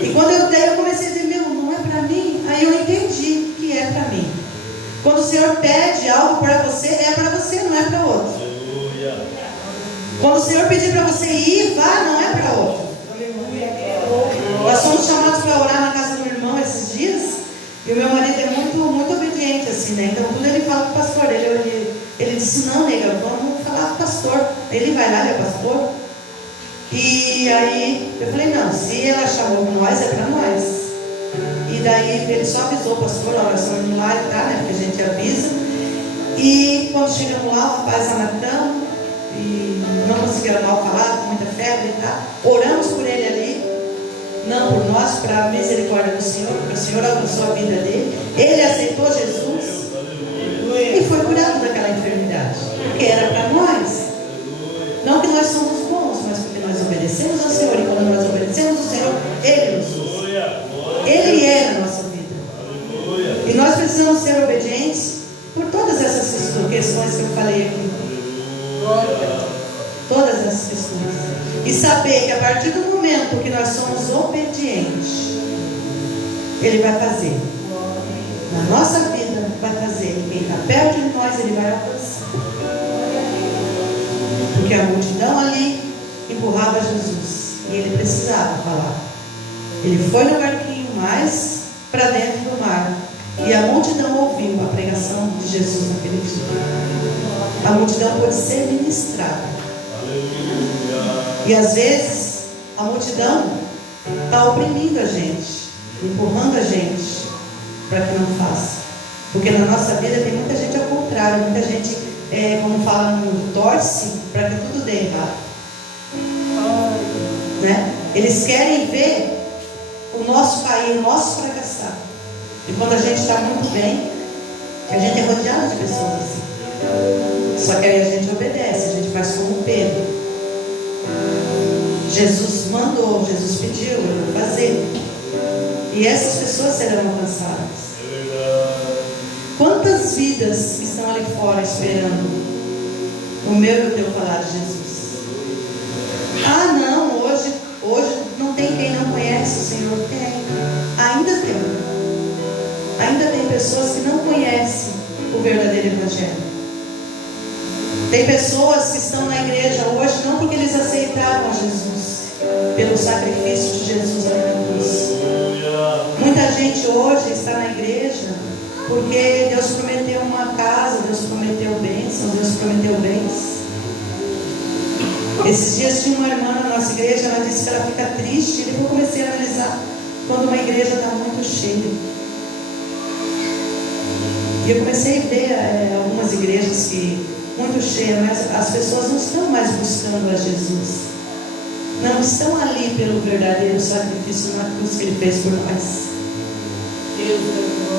E quando eu comecei a dizer: meu, não é para mim. Aí eu entendi que é para mim. Quando o Senhor pede algo para você, é para você, não é para outro. Quando o Senhor pedir para você ir, vá, não é para outro. Nós fomos chamados para orar na casa do irmão esses dias, o meu marido é muito obediente, assim, né? Então tudo ele fala com o pastor. Ele disse, não, nega, vamos falar com o pastor. Ele vai lá, ele é pastor. E aí eu falei, não, se ela chamou nós, é para nós. E daí ele só avisou o pastor, olha, nós estamos indo lá e tá, né? Porque a gente avisa. E quando chegamos lá, o rapaz lá na cama, e não conseguiram mal falar, com muita febre e tal. Oramos por ele ali, não por nós, para a misericórdia do Senhor, porque o Senhor alcançou a vida dele. Ele aceitou Jesus e foi curado daquela enfermidade, porque era para nós. Não que nós somos bons, mas porque nós obedecemos ao Senhor. E quando nós obedecemos ao Senhor, Ele nos usa. Ele é a nossa vida. E nós precisamos ser obedientes por todas essas questões que eu falei aqui. Todas essas questões. E saber que a partir do momento que nós somos obedientes, Ele vai fazer. Na nossa vida, vai fazer. Quem está perto de nós, Ele vai alcançar. Porque a multidão ali empurrava Jesus. E Ele precisava falar. Ele foi no barquinho mais para dentro do mar. E a multidão ouviu a pregação de Jesus naquele dia. A multidão pôde ser ministrada. E às vezes a multidão está oprimindo a gente, empurrando a gente para que não faça. Porque na nossa vida tem muita gente ao contrário, muita gente, como fala, torce para que tudo dê errado. Né? Eles querem ver o nosso país, o nosso fracassar. E quando a gente está muito bem, a gente é rodeado de pessoas assim. Só que aí a gente obedece, a gente faz como Pedro. Jesus mandou, Jesus pediu, eu vou fazer. E essas pessoas serão alcançadas. Quantas vidas estão ali fora esperando o meu e o teu falar de Jesus? Ah, não, hoje não tem quem não conhece o Senhor. Tem. Ainda tem pessoas que não conhecem o verdadeiro Evangelho. Tem pessoas que estão na igreja hoje não porque eles aceitaram a Jesus, pelo sacrifício de Jesus ali na cruz. Muita gente hoje está na igreja porque Deus prometeu uma casa, Deus prometeu bênçãos, Deus prometeu bens. Esses dias tinha uma irmã na nossa igreja, ela disse que ela fica triste. E eu comecei a analisar quando uma igreja está muito cheia. E eu comecei a ver algumas igrejas que muito cheias, mas as pessoas não estão mais buscando a Jesus. Não estão ali pelo verdadeiro sacrifício na cruz que Ele fez por nós.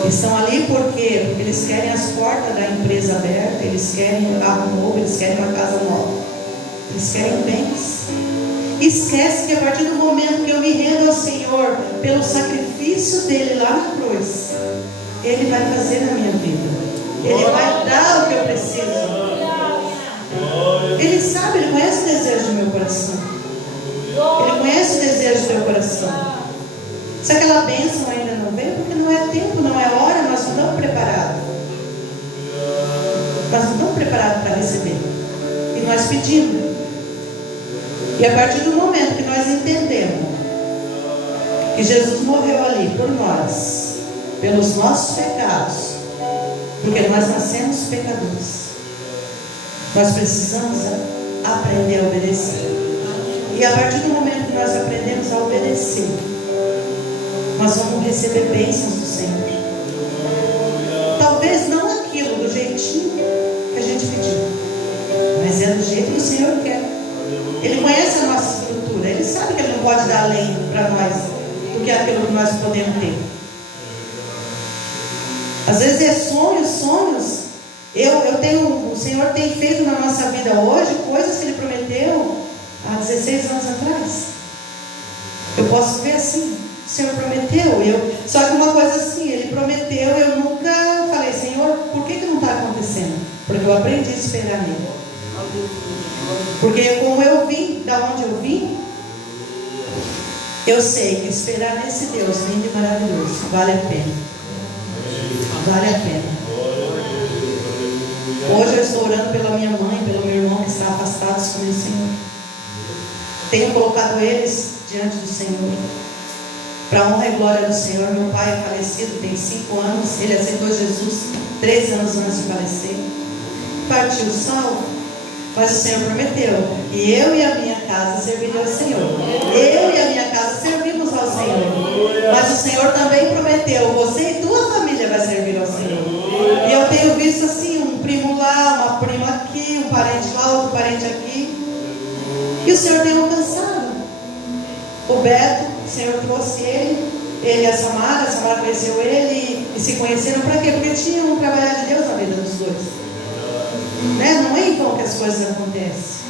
Estão ali por quê? Porque eles querem as portas da empresa aberta, eles querem um carro novo, eles querem uma casa nova, eles querem bens. Esquece que a partir do momento que eu me rendo ao Senhor pelo sacrifício dele lá na cruz, Ele vai fazer na minha vida. Ele vai dar o que eu preciso. Ele sabe, Ele conhece o desejo do meu coração. Ele conhece o desejo do teu coração. Se aquela bênção ainda não vem, porque não é tempo, não é hora, nós não estamos preparados. Nós não estamos preparados para receber. E nós pedimos. E a partir do momento que nós entendemos que Jesus morreu ali por nós, pelos nossos pecados, porque nós nascemos pecadores, nós precisamos aprender a obedecer. E a partir do momento que nós aprendemos a obedecer, nós vamos receber bênçãos do Senhor. Talvez não aquilo do jeitinho que a gente pediu, mas é do jeito que o Senhor quer. Ele conhece a nossa estrutura, Ele sabe que Ele não pode dar além para nós do que aquilo que nós podemos ter. Às vezes é sonhos. O Senhor tem feito na nossa vida hoje coisas que Ele prometeu há 16 anos atrás. Eu posso ver assim, o Senhor prometeu, só que uma coisa assim, Ele prometeu, eu nunca falei, Senhor, por que não está acontecendo? Porque eu aprendi a esperar nele. Porque como eu vim, da onde eu vim, eu sei que esperar nesse Deus lindo e maravilhoso vale a pena. Vale a pena. Hoje eu estou orando pela minha mãe, pelo meu irmão que está afastados com o Senhor. Tenho colocado eles diante do Senhor. Para a honra e glória do Senhor. Meu pai é falecido, tem 5 anos. Ele aceitou Jesus 3 anos antes de falecer. Partiu salvo, mas o Senhor prometeu que eu e a minha casa serviriam ao Senhor. Eu e a minha casa servimos ao Senhor. Mas o Senhor também prometeu: você e tua família vai servir ao Senhor. E eu tenho visto assim, um primo lá, uma prima aqui, um parente lá, outro parente aqui. E o Senhor tem alcançado. O Beto, o Senhor trouxe ele e a Samara conheceu ele e se conheceram para quê? Porque tinham um trabalhar de Deus na vida dos dois. Né? Não é em vão que as coisas acontecem.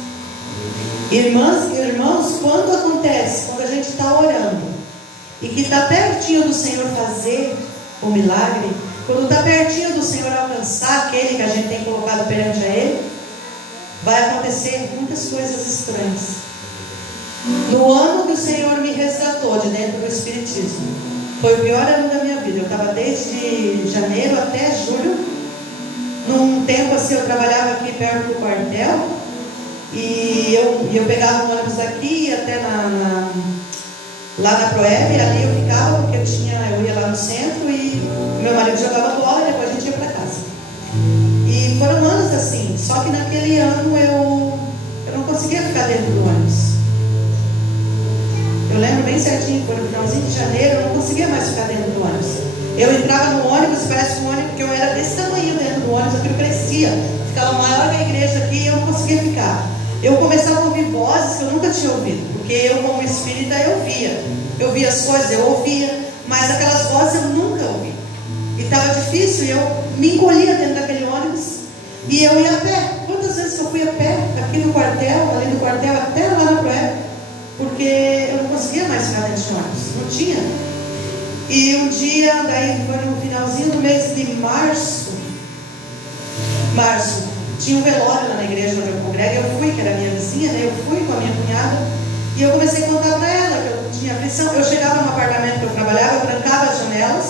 Irmãs e irmãos, quando acontece, quando a gente está orando e que está pertinho do Senhor fazer o milagre, quando está pertinho do Senhor alcançar aquele que a gente tem colocado perante a Ele, vai acontecer muitas coisas estranhas. No ano que o Senhor me resgatou de dentro do Espiritismo, foi o pior ano da minha vida. Eu estava desde janeiro até julho. Num tempo assim, eu trabalhava aqui perto do quartel. E eu pegava um ônibus daqui até lá na Proeb. Ali eu ficava, porque eu ia lá no centro e meu marido jogava bola e depois a gente ia para casa. E foram anos assim. Só que naquele ano eu não conseguia ficar dentro do ônibus. Eu lembro bem certinho, foi no finalzinho de janeiro, eu não conseguia mais ficar dentro do ônibus. Eu entrava no ônibus, parece que o ônibus, porque eu era desse tamanho dentro do ônibus, aquilo crescia, ficava maior que a igreja aqui e eu não conseguia ficar. Eu começava a ouvir vozes que eu nunca tinha ouvido, porque eu, como espírita, eu via as coisas, eu ouvia, mas aquelas vozes eu nunca ouvi. E estava difícil, e eu me encolhia dentro daquele ônibus e eu ia a pé. Quantas vezes eu fui a pé, aqui no quartel, ali do quartel, até lá na Proé? Porque eu não conseguia mais ficar dentro de ônibus, não tinha. E um dia, daí foi no finalzinho do mês de março, tinha um velório lá na igreja onde eu congrego. Eu fui, que era minha vizinha, né? Eu fui com a minha cunhada e eu comecei a contar para ela que eu tinha aflição. Eu chegava no apartamento que eu trabalhava, eu trancava as janelas,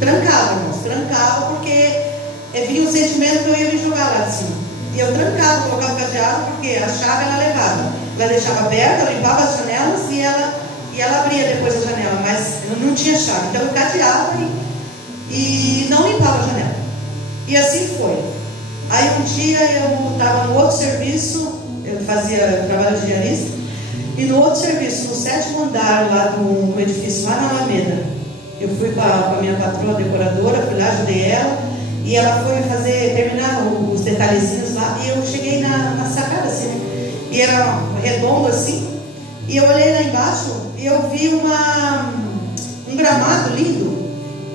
trancava, porque vinha um sentimento que eu ia me jogar lá de cima. E eu trancava, colocava o cadeado, porque a chave ela levava. Ela deixava aberta, eu limpava as janelas e ela abria depois a janela, mas eu não tinha chave. Então eu cadeava e não limpava a janela. E assim foi. Aí um dia eu estava no outro serviço, eu trabalho de diarista, e no outro serviço, no 7º andar lá do edifício, lá na Alameda, eu fui com a minha patroa decoradora, fui lá, ajudei ela, e ela foi terminar os detalhezinhos lá, e eu cheguei na sacada assim, e era redondo assim, e eu olhei lá embaixo e eu vi um gramado lindo,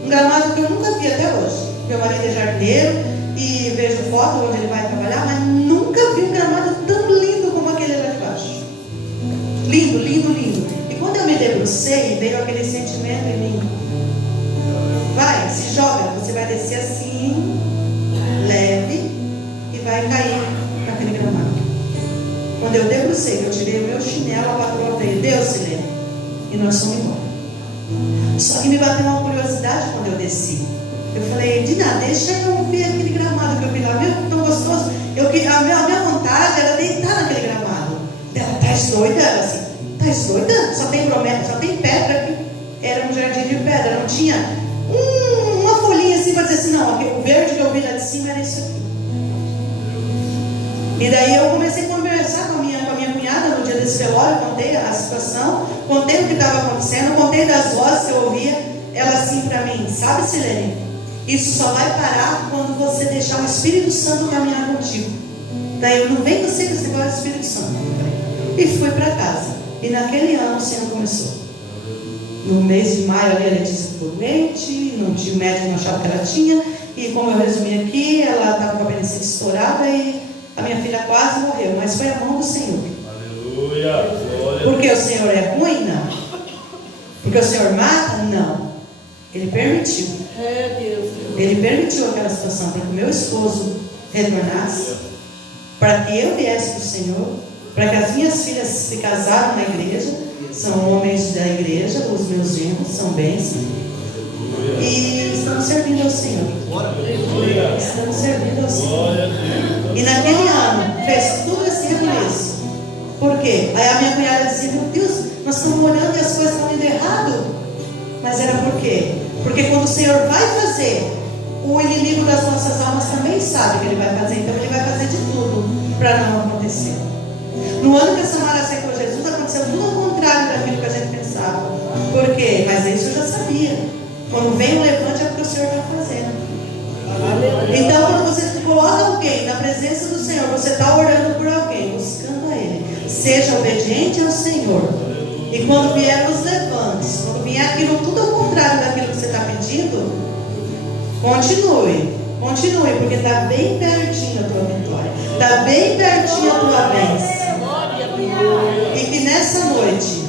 um gramado que eu nunca vi até hoje. Meu marido é jardineiro e vejo foto onde ele vai trabalhar, mas nunca vi um gramado tão lindo como aquele lá de baixo. Lindo, lindo, lindo. E quando eu me debrucei, veio aquele sentimento em mim: vai, se joga, você vai descer assim, leve, e vai cair naquele gramado. Quando eu debrucei, eu tirei o meu chinelo, a patroa veio: Deus, Silene, e nós fomos embora. Só que me bateu uma curiosidade quando eu desci. Eu falei: Dina, deixa eu ver aquele gramado que eu vi lá, viu? Tão gostoso. A minha vontade era deitar naquele gramado. Ela: tá doida? Ela assim: tá doida? Só tem promessa, só tem pedra aqui. Era um jardim de pedra, não tinha uma folhinha assim para dizer assim: não, o verde que eu vi lá de cima era isso aqui. E daí eu comecei a conversar com a minha cunhada no dia desse velório, contei a situação, contei o que estava acontecendo, contei das vozes que eu ouvia. Ela assim para mim: sabe, Silene, isso só vai parar quando você deixar o Espírito Santo caminhar contigo. Daí eu: não vem você com esse negócio do Espírito Santo. E fui para casa. E naquele ano o Senhor começou. No mês de maio ali a Letícia ficou doente, o médico não achava que ela tinha, e como eu resumi aqui, ela estava com a apendicite estourada e a minha filha quase morreu, mas foi a mão do Senhor. Aleluia! Porque o Senhor é ruim? Não. Porque o Senhor mata? Não. Ele permitiu. Ele permitiu aquela situação para que o meu esposo retornasse, para que eu viesse para o Senhor, para que as minhas filhas se casaram na igreja, são homens da igreja, os meus irmãos são bênçãos, e estamos servindo ao Senhor. Estamos servindo ao Senhor. E naquele ano fez tudo esse rebuliço. Por quê? Aí a minha cunhada dizia: meu Deus, nós estamos orando e as coisas estão indo errado. Mas era por quê? Porque quando o Senhor vai fazer, o inimigo das nossas almas também sabe que Ele vai fazer. Então Ele vai fazer de tudo para não acontecer. No ano que a Samara aceitou Jesus, aconteceu tudo ao contrário daquilo que a gente pensava. Por quê? Mas isso eu já sabia. Quando vem o levante é porque o Senhor está fazendo. Então quando você coloca alguém na presença do Senhor, você está orando por alguém, buscando a Ele. Seja obediente ao Senhor. E quando vier os levantes, quando vier aquilo tudo ao contrário daquilo que você está pedindo, continue, porque está bem pertinho a tua vitória, está bem pertinho a tua bênção. E que nessa noite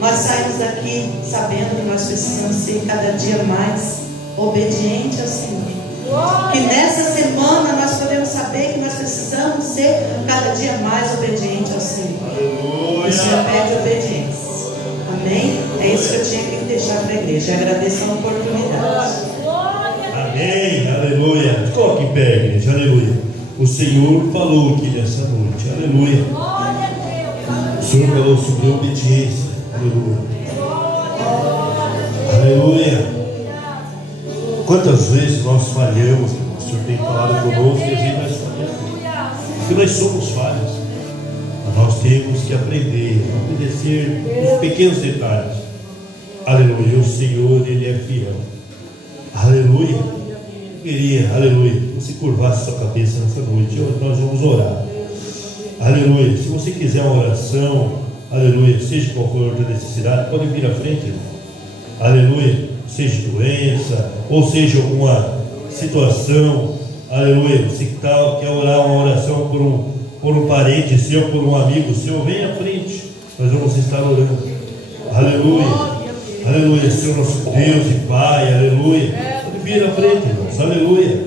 nós saímos daqui sabendo que nós precisamos ser cada dia mais obedientes ao Senhor. Que nessa semana nós podemos saber que nós precisamos ser cada dia mais obedientes ao Senhor. O Senhor pede obediência. Amém? É isso que eu tinha que deixar para a igreja. Agradeço a oportunidade. Amém, aleluia. Coloque em pé, igreja, aleluia. O Senhor falou aqui nessa noite, aleluia. O Senhor falou sobre obediência, aleluia. Aleluia. Quantas vezes nós falhamos, o Senhor tem falado conosco e às vezes nós falhamos. Porque nós somos falhos. Mas nós temos que aprender a obedecer os pequenos detalhes. Aleluia. O Senhor, Ele é fiel. Aleluia. Queria, aleluia, que você curvasse sua cabeça nessa noite. Hoje nós vamos orar. Aleluia. Se você quiser uma oração, aleluia, seja qual for a necessidade, pode vir à frente, irmão. Aleluia. Seja doença, ou seja alguma situação, aleluia. Você quer orar uma oração por um parente seu, por um amigo seu, vem à frente. Nós vamos estar orando. Aleluia. Aleluia, Senhor nosso Deus e Pai, aleluia. Pode vir à frente, irmãos, aleluia.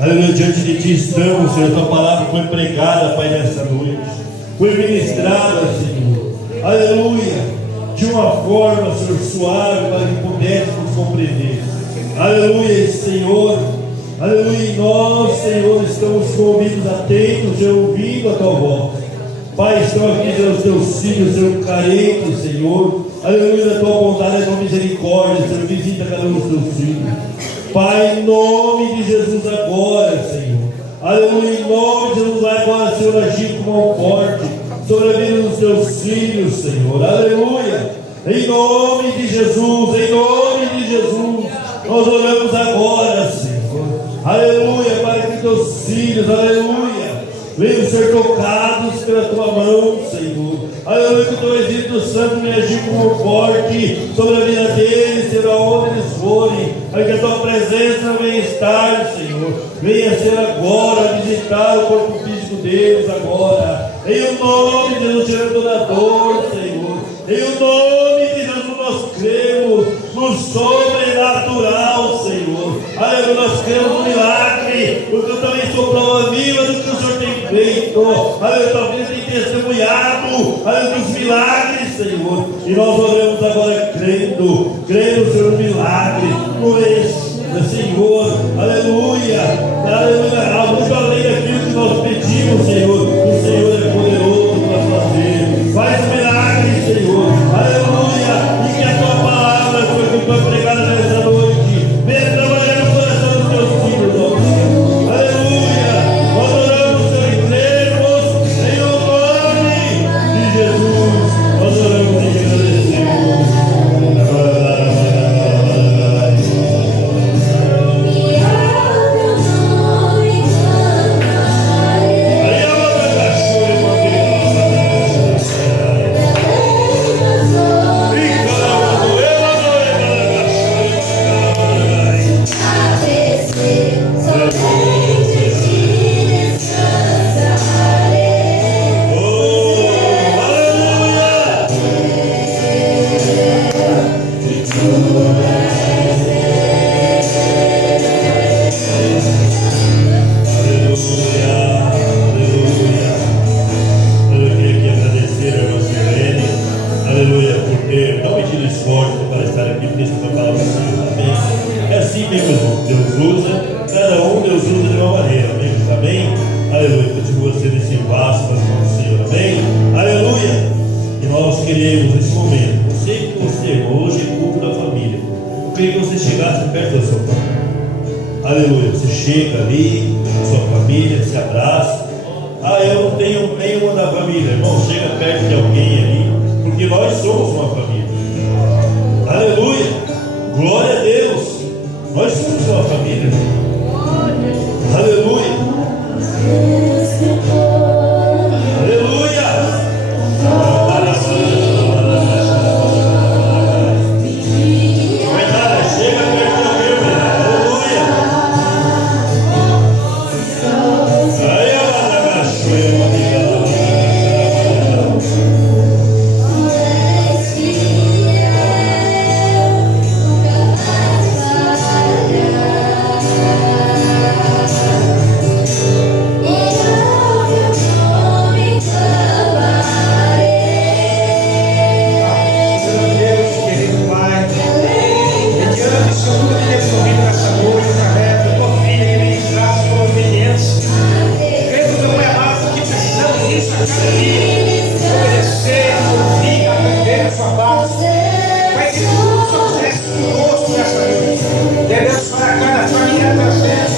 Aleluia, diante de Ti estamos, Senhor. Tua palavra foi pregada, Pai, nessa noite. Foi ministrada, Senhor. Aleluia. De uma forma, Senhor, suave, para que pudéssemos compreender. Aleluia, Senhor. Aleluia, e nós, Senhor, estamos com ouvidos atentos, Senhor, ouvindo a Tua voz. Pai, estão aqui, Senhor, os Teus filhos, Senhor, carentes, Senhor. Aleluia, da Tua bondade, da Tua misericórdia, Senhor, visita cada um dos Teus filhos. Pai, em nome de Jesus agora, Senhor. Aleluia, em nome de Jesus, vai agora, Senhor, agir com mão forte sobre a vida dos Teus filhos, Senhor. Aleluia. Em nome de Jesus, em nome de Jesus, nós oramos agora, Senhor. Aleluia, para que Teus filhos, aleluia, venham ser tocados pela Tua mão, Senhor. Aleluia, que o Teu Espírito Santo venha agir como forte sobre a vida deles, Senhor, aonde eles forem. Para que a Tua presença venha estar, Senhor. Venha ser agora, visitar o corpo físico deles agora. Em o nome de Jesus, tirando toda dor, Senhor. Em o nome de Jesus, nós cremos no sobrenatural, Senhor. Aleluia, nós cremos no milagre, porque eu também sou prova viva do que o Senhor tem feito. Aleluia, talvez tem testemunhado, aleluia, dos milagres, Senhor. E nós oramos agora crendo, Senhor, no milagre, no Senhor. Aleluia, aleluia, muito além daquilo que nós pedimos, Senhor. O Senhor é poderoso para fazer. Faz um milagre, Senhor. Aleluia. E que a Tua palavra foi pregada nessa noite venha trabalhar no coração dos Teus filhos, ó Deus. Aleluia. Nós oramos, Senhor, e cremos em o nome de Jesus. Nós oramos e agradecemos. Queremos nesse momento, você que você hoje é culto da família. chegasse perto da sua família. Aleluia. Você chega ali, com a sua família, se abraça. Ah, eu não tenho nenhuma da família. Irmão, chega perto de alguém ali, porque nós somos uma família. Aleluia. Glória a Deus. Nós somos uma família. Aleluia. Aleluia. Chega perto de alguém, aleluia. Aí obedecer, ouvir, aprender a sua base. Vai que tudo só tivesse conosco nessa noite. Deus para cada família presente.